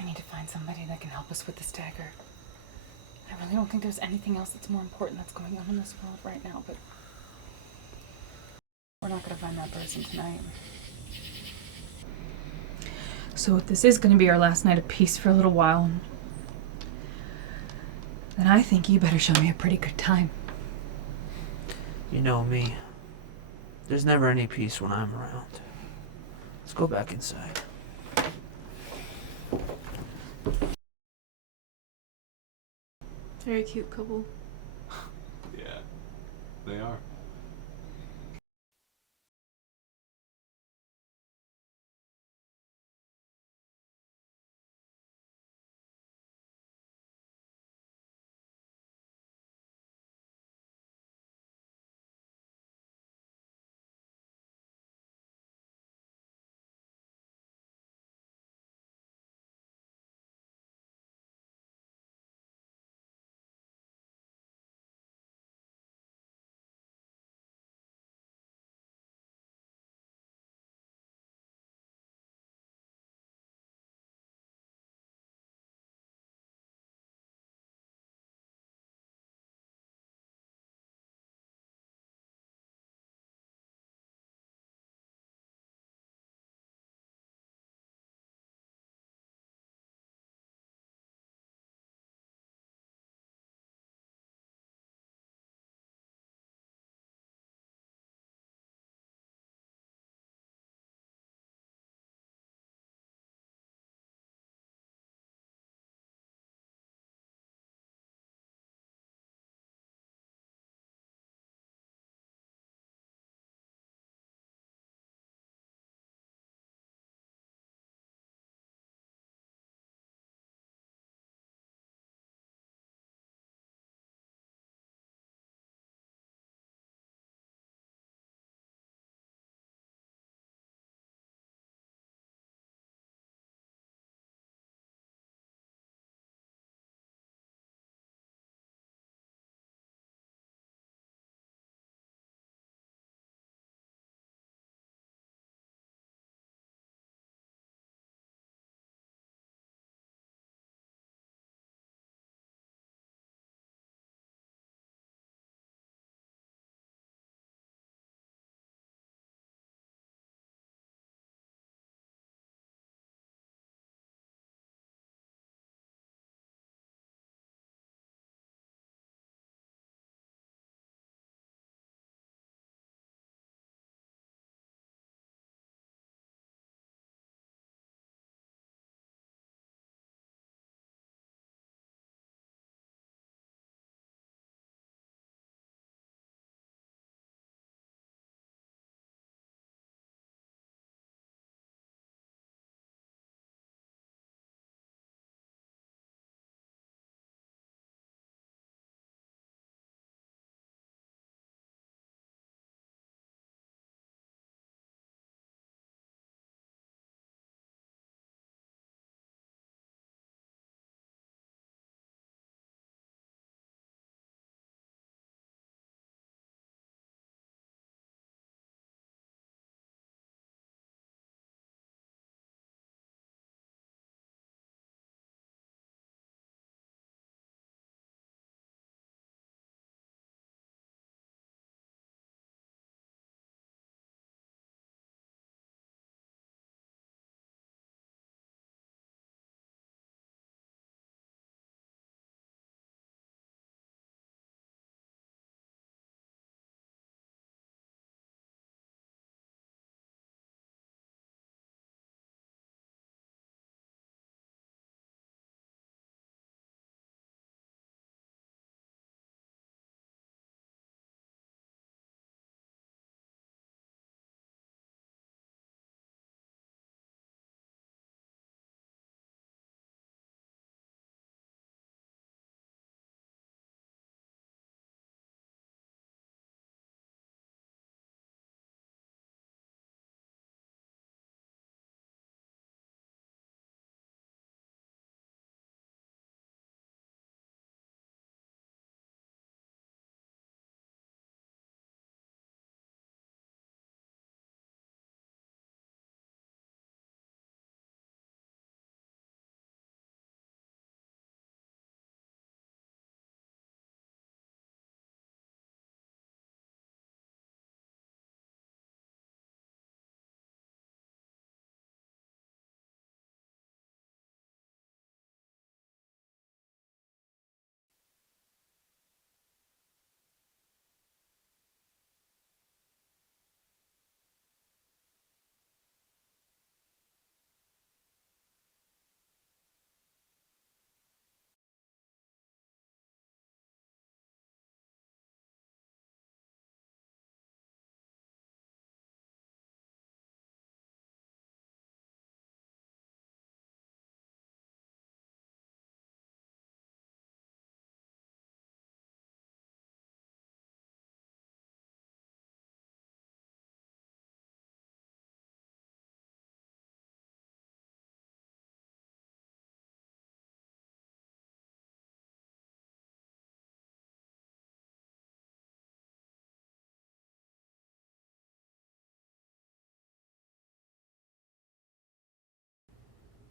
I need to find somebody that can help us with this dagger. I really don't think there's anything else that's more important that's going on in this world right now, but we're not going to find that person tonight. So if this is going to be our last night of peace for a little while, then I think you better show me a pretty good time. You know me. There's never any peace when I'm around. Let's go back inside. Very cute couple. Yeah, they are.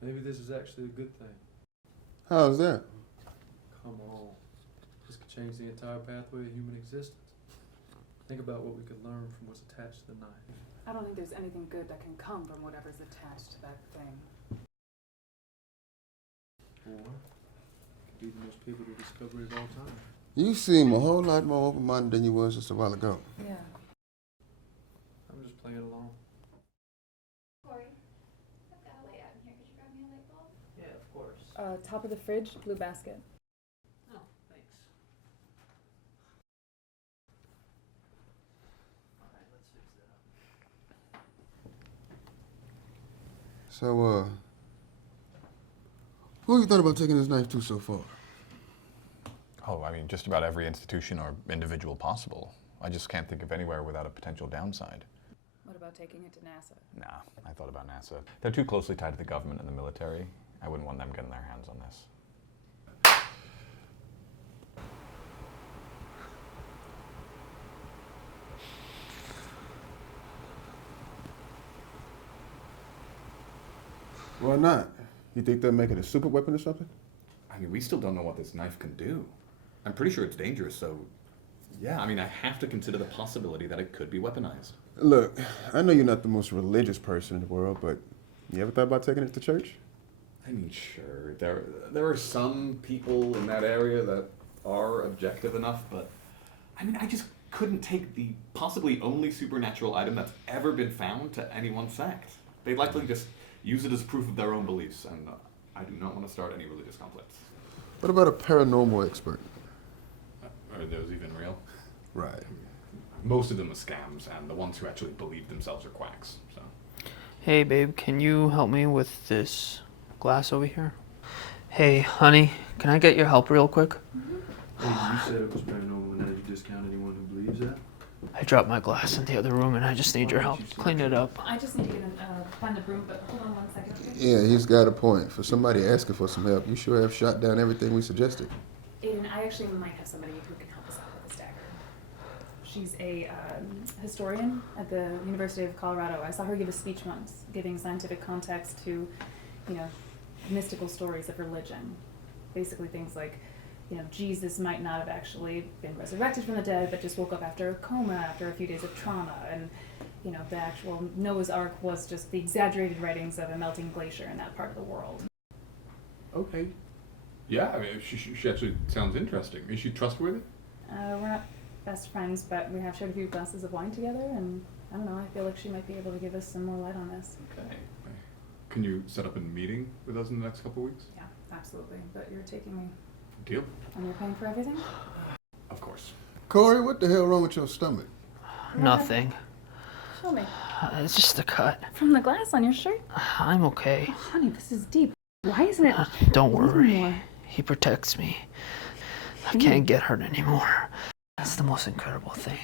Maybe this is actually a good thing. How's that? Come on. This could change the entire pathway of human existence. Think about what we could learn from what's attached to the knife. I don't think there's anything good that can come from whatever's attached to that thing. Or it could be the most pivotal discovery of all time. You seem a whole lot more open-minded than you was just a while ago. Yeah. I'm just playing along. Corey, I've got a light out in here. Could you grab me a light bulb? Yeah, of course. Top of the fridge, blue basket. Oh, thanks. Alright, let's fix that up. So, who you thought about taking this knife to so far? Oh, I mean, just about every institution or individual possible. I just can't think of anywhere without a potential downside. What about taking it to NASA? Nah, I thought about NASA. They're too closely tied to the government and the military. I wouldn't want them getting their hands on this. Why not? You think they'll make it a super weapon or something? I mean, we still don't know what this knife can do. I'm pretty sure it's dangerous, so yeah, I mean, I have to consider the possibility that it could be weaponized. Look, I know you're not the most religious person in the world, but you ever thought about taking it to church? I mean, sure, there are some people in that area that are objective enough, but I mean, I just couldn't take the possibly only supernatural item that's ever been found to any one sect. They'd likely just use it as proof of their own beliefs, and I do not want to start any religious conflicts. What about a paranormal expert? Are those even real? Right. Most of them are scams, and the ones who actually believe themselves are quacks, so. Hey, babe, can you help me with this glass over here? Hey, honey, can I get your help real quick? Hey, you said it was paranormal, and now you discount anyone who believes that? I dropped my glass in the other room and I just need your help. Clean it up. I just need to get find the broom, but hold on 1 second. Okay? Yeah, he's got a point. For somebody asking for some help, you sure have shot down everything we suggested. Aiden, I actually might have somebody who can help us out with this dagger. She's a historian at the University of Colorado. I saw her give a speech once, giving scientific context to, mystical stories of religion. Basically things like, Jesus might not have actually been resurrected from the dead, but just woke up after a coma, after a few days of trauma. And, the actual Noah's Ark was just the exaggerated writings of a melting glacier in that part of the world. Okay. Yeah, I mean, she actually sounds interesting. Is she trustworthy? We're not best friends, but we have shared a few glasses of wine together, and I don't know, I feel like she might be able to give us some more light on this. Okay. Can you set up a meeting with us in the next couple weeks? Yeah, absolutely. But you're taking me, Deal. and you're paying for everything? Of course. Corey, what the hell wrong with your stomach? Nothing. Show me. It's just a cut. From the glass on your shirt? I'm okay. Oh, honey, this is deep. Why isn't it? Don't worry. More? He protects me. I can't get hurt anymore. That's the most incredible thing.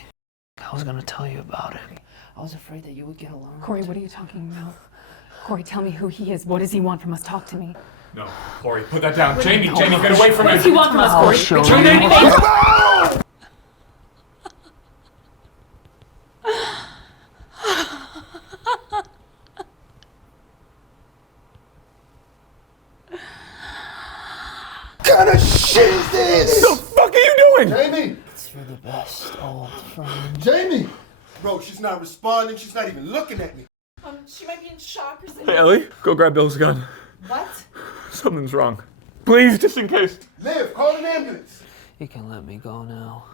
I was gonna tell you about it. I was afraid that you would get alarmed. Corey, what are you talking about? Corey, tell me who he is. What does he want from us? Talk to me. No, Corey, put that down. Jamie, get away from What me. does he want from us, Corey? Show Tell me you. anything. What kind of shit is this? What the fuck are you doing? Jamie! You're the best old friend. Jamie! Bro, she's not responding. She's not even looking at me. She might be in shock or something. Hey, Ellie, go grab Bill's gun. What? Something's wrong. Please, just in case. Liv, call an ambulance. You can let me go now.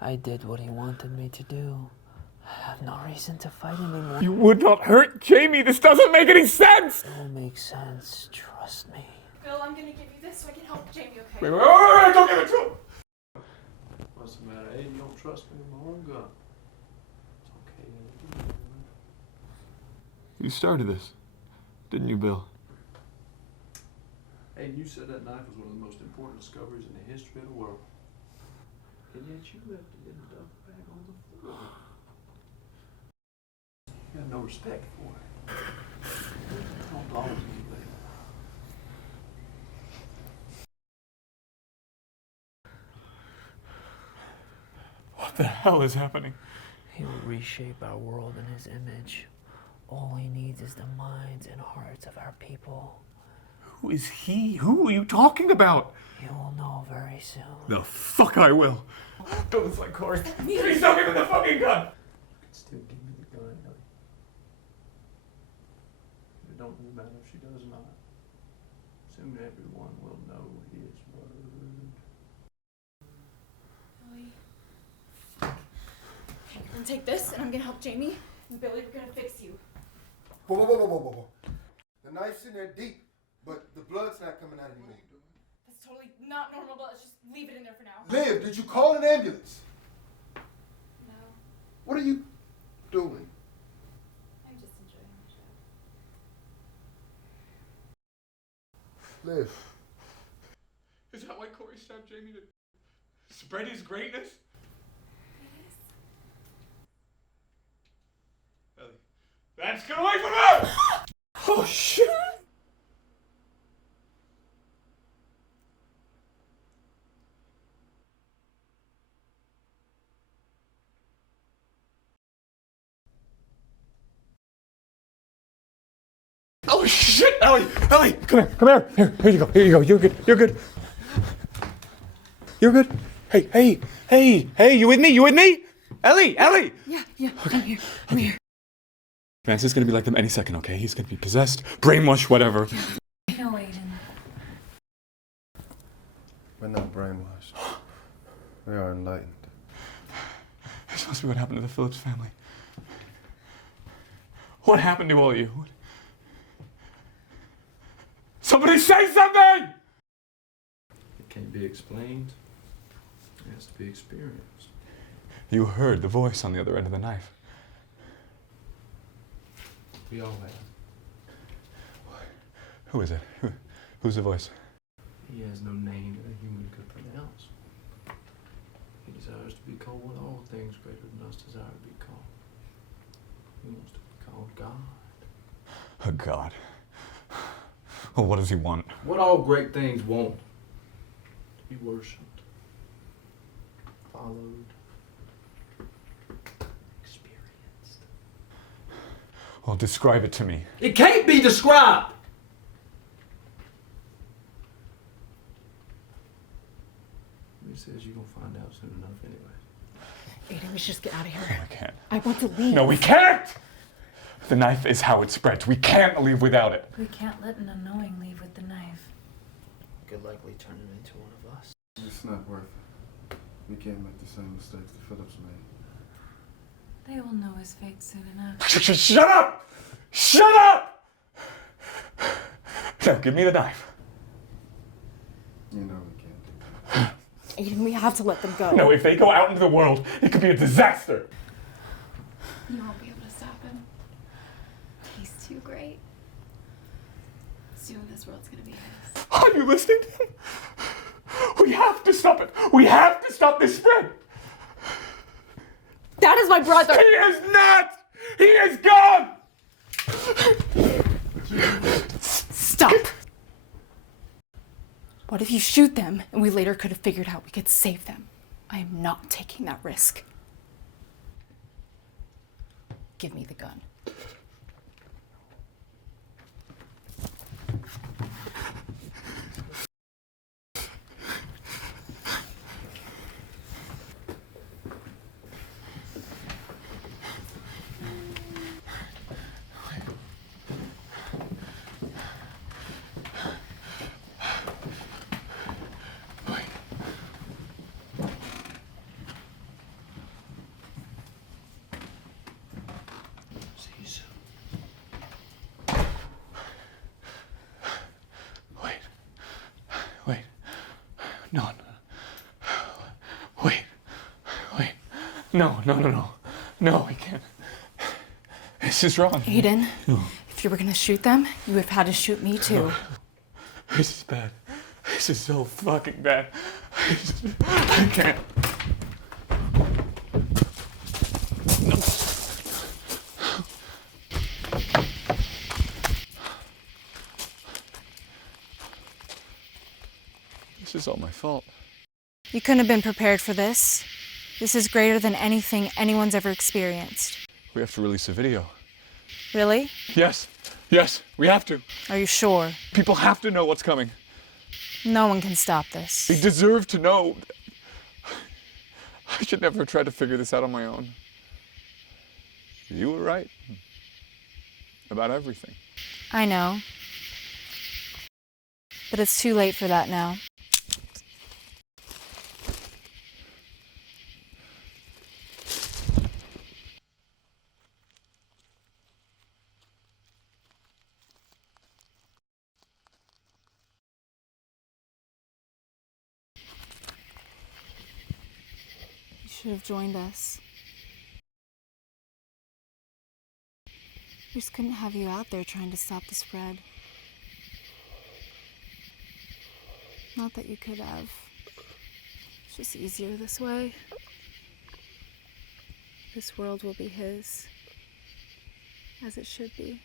I did what he wanted me to do. I have no reason to fight anymore. You would not hurt Jamie. This doesn't make any sense. It will make sense. Trust me. Bill, I'm gonna give you this so I can help Jamie, okay? Wait, don't give it to him. What's the matter? Hey, you don't trust me with my own gun. It's okay. You started this, didn't you, Bill? Hey, you said that knife was one of the most important discoveries in the history of the world. And yet you left it in the duffel bag on the floor. You have no respect for it. Don't bother me, baby. What the hell is happening? He will reshape our world in his image. All he needs is the minds and hearts of our people. Who is he? Who are you talking about? You will know very soon. The fuck I will. Don't fight Corey. Please don't give me the fucking gun. Still give me the gun, Ellie. It don't really matter if she does or not. Soon everyone will know his word. I'm gonna take this and I'm gonna help Jamie. And Billy, we're gonna fix you. Whoa, whoa, whoa, whoa, whoa, whoa. The knife's in there deep, but the blood's not coming out anymore. That's totally not normal, but let's just leave it in there for now. Liv, did you call an ambulance? No, What are you doing? I'm just enjoying the show. Liv. Is that why Corey stabbed Jamie to spread his greatness? Ellie, Vance, get away from her! Oh shit! Oh shit, Ellie! Ellie! Come here, come here! Here you go, here you go. You're good, you're good. You're good. Hey, you with me? You with me? Ellie! Yeah, okay. I'm here. Vance is gonna be like them any second, okay? He's gonna be possessed, brainwashed, whatever. No, Aiden. We're not brainwashed. We are enlightened. This must be what happened to the Phillips family. What happened to all of you? Somebody say something! It can't be explained. It has to be experienced. You heard the voice on the other end of the knife. We all have. Who is it? Who's the voice? He has no name that a human could pronounce. He desires to be called what all things greater than us desire to be called. He wants to be called God. A god. Well, what does he want? What all great things want. To be worshipped, followed, experienced. Well, describe it to me. It can't be described! He says you're gonna find out soon enough anyway. Aiden, we should just get out of No, here. we can't. I want to leave. No, we can't! The knife is how it spreads. We can't leave without it. We can't let an unknowing leave with the knife. Could likely turn him into one of us. It's not worth it. We can't make the same mistakes the Phillips made. They will know his fate soon enough. Shut up! Shut up! Now, give me the knife. You know we can't do that. Aiden, we have to let them go. No, if they go out into the world, it could be a disaster. You won't be able to stop him. He's too great. Soon this world's gonna be his. Are you listening to him? We have to stop it. We have to stop this spread. That is my brother! He is not! He is gone! Stop! What if you shoot them and we later could have figured out we could save them? I am not taking that risk. Give me the gun. See you soon. Wait. No. Wait. No. No, we can't. This is wrong. Aiden, No. if you were gonna shoot them, you would have had to shoot me too. This is bad. This is so fucking bad. I can't. No. This is all my fault. You couldn't have been prepared for this. This is greater than anything anyone's ever experienced. We have to release a video. Really? Yes. Yes, we have to. Are you sure? People have to know what's coming. No one can stop this. They deserve to know. I should never have tried to figure this out on my own. You were right. About everything. I know. But it's too late for that now. You should have joined us. We just couldn't have you out there trying to stop the spread. Not that you could have. It's just easier this way. This world will be his, as it should be.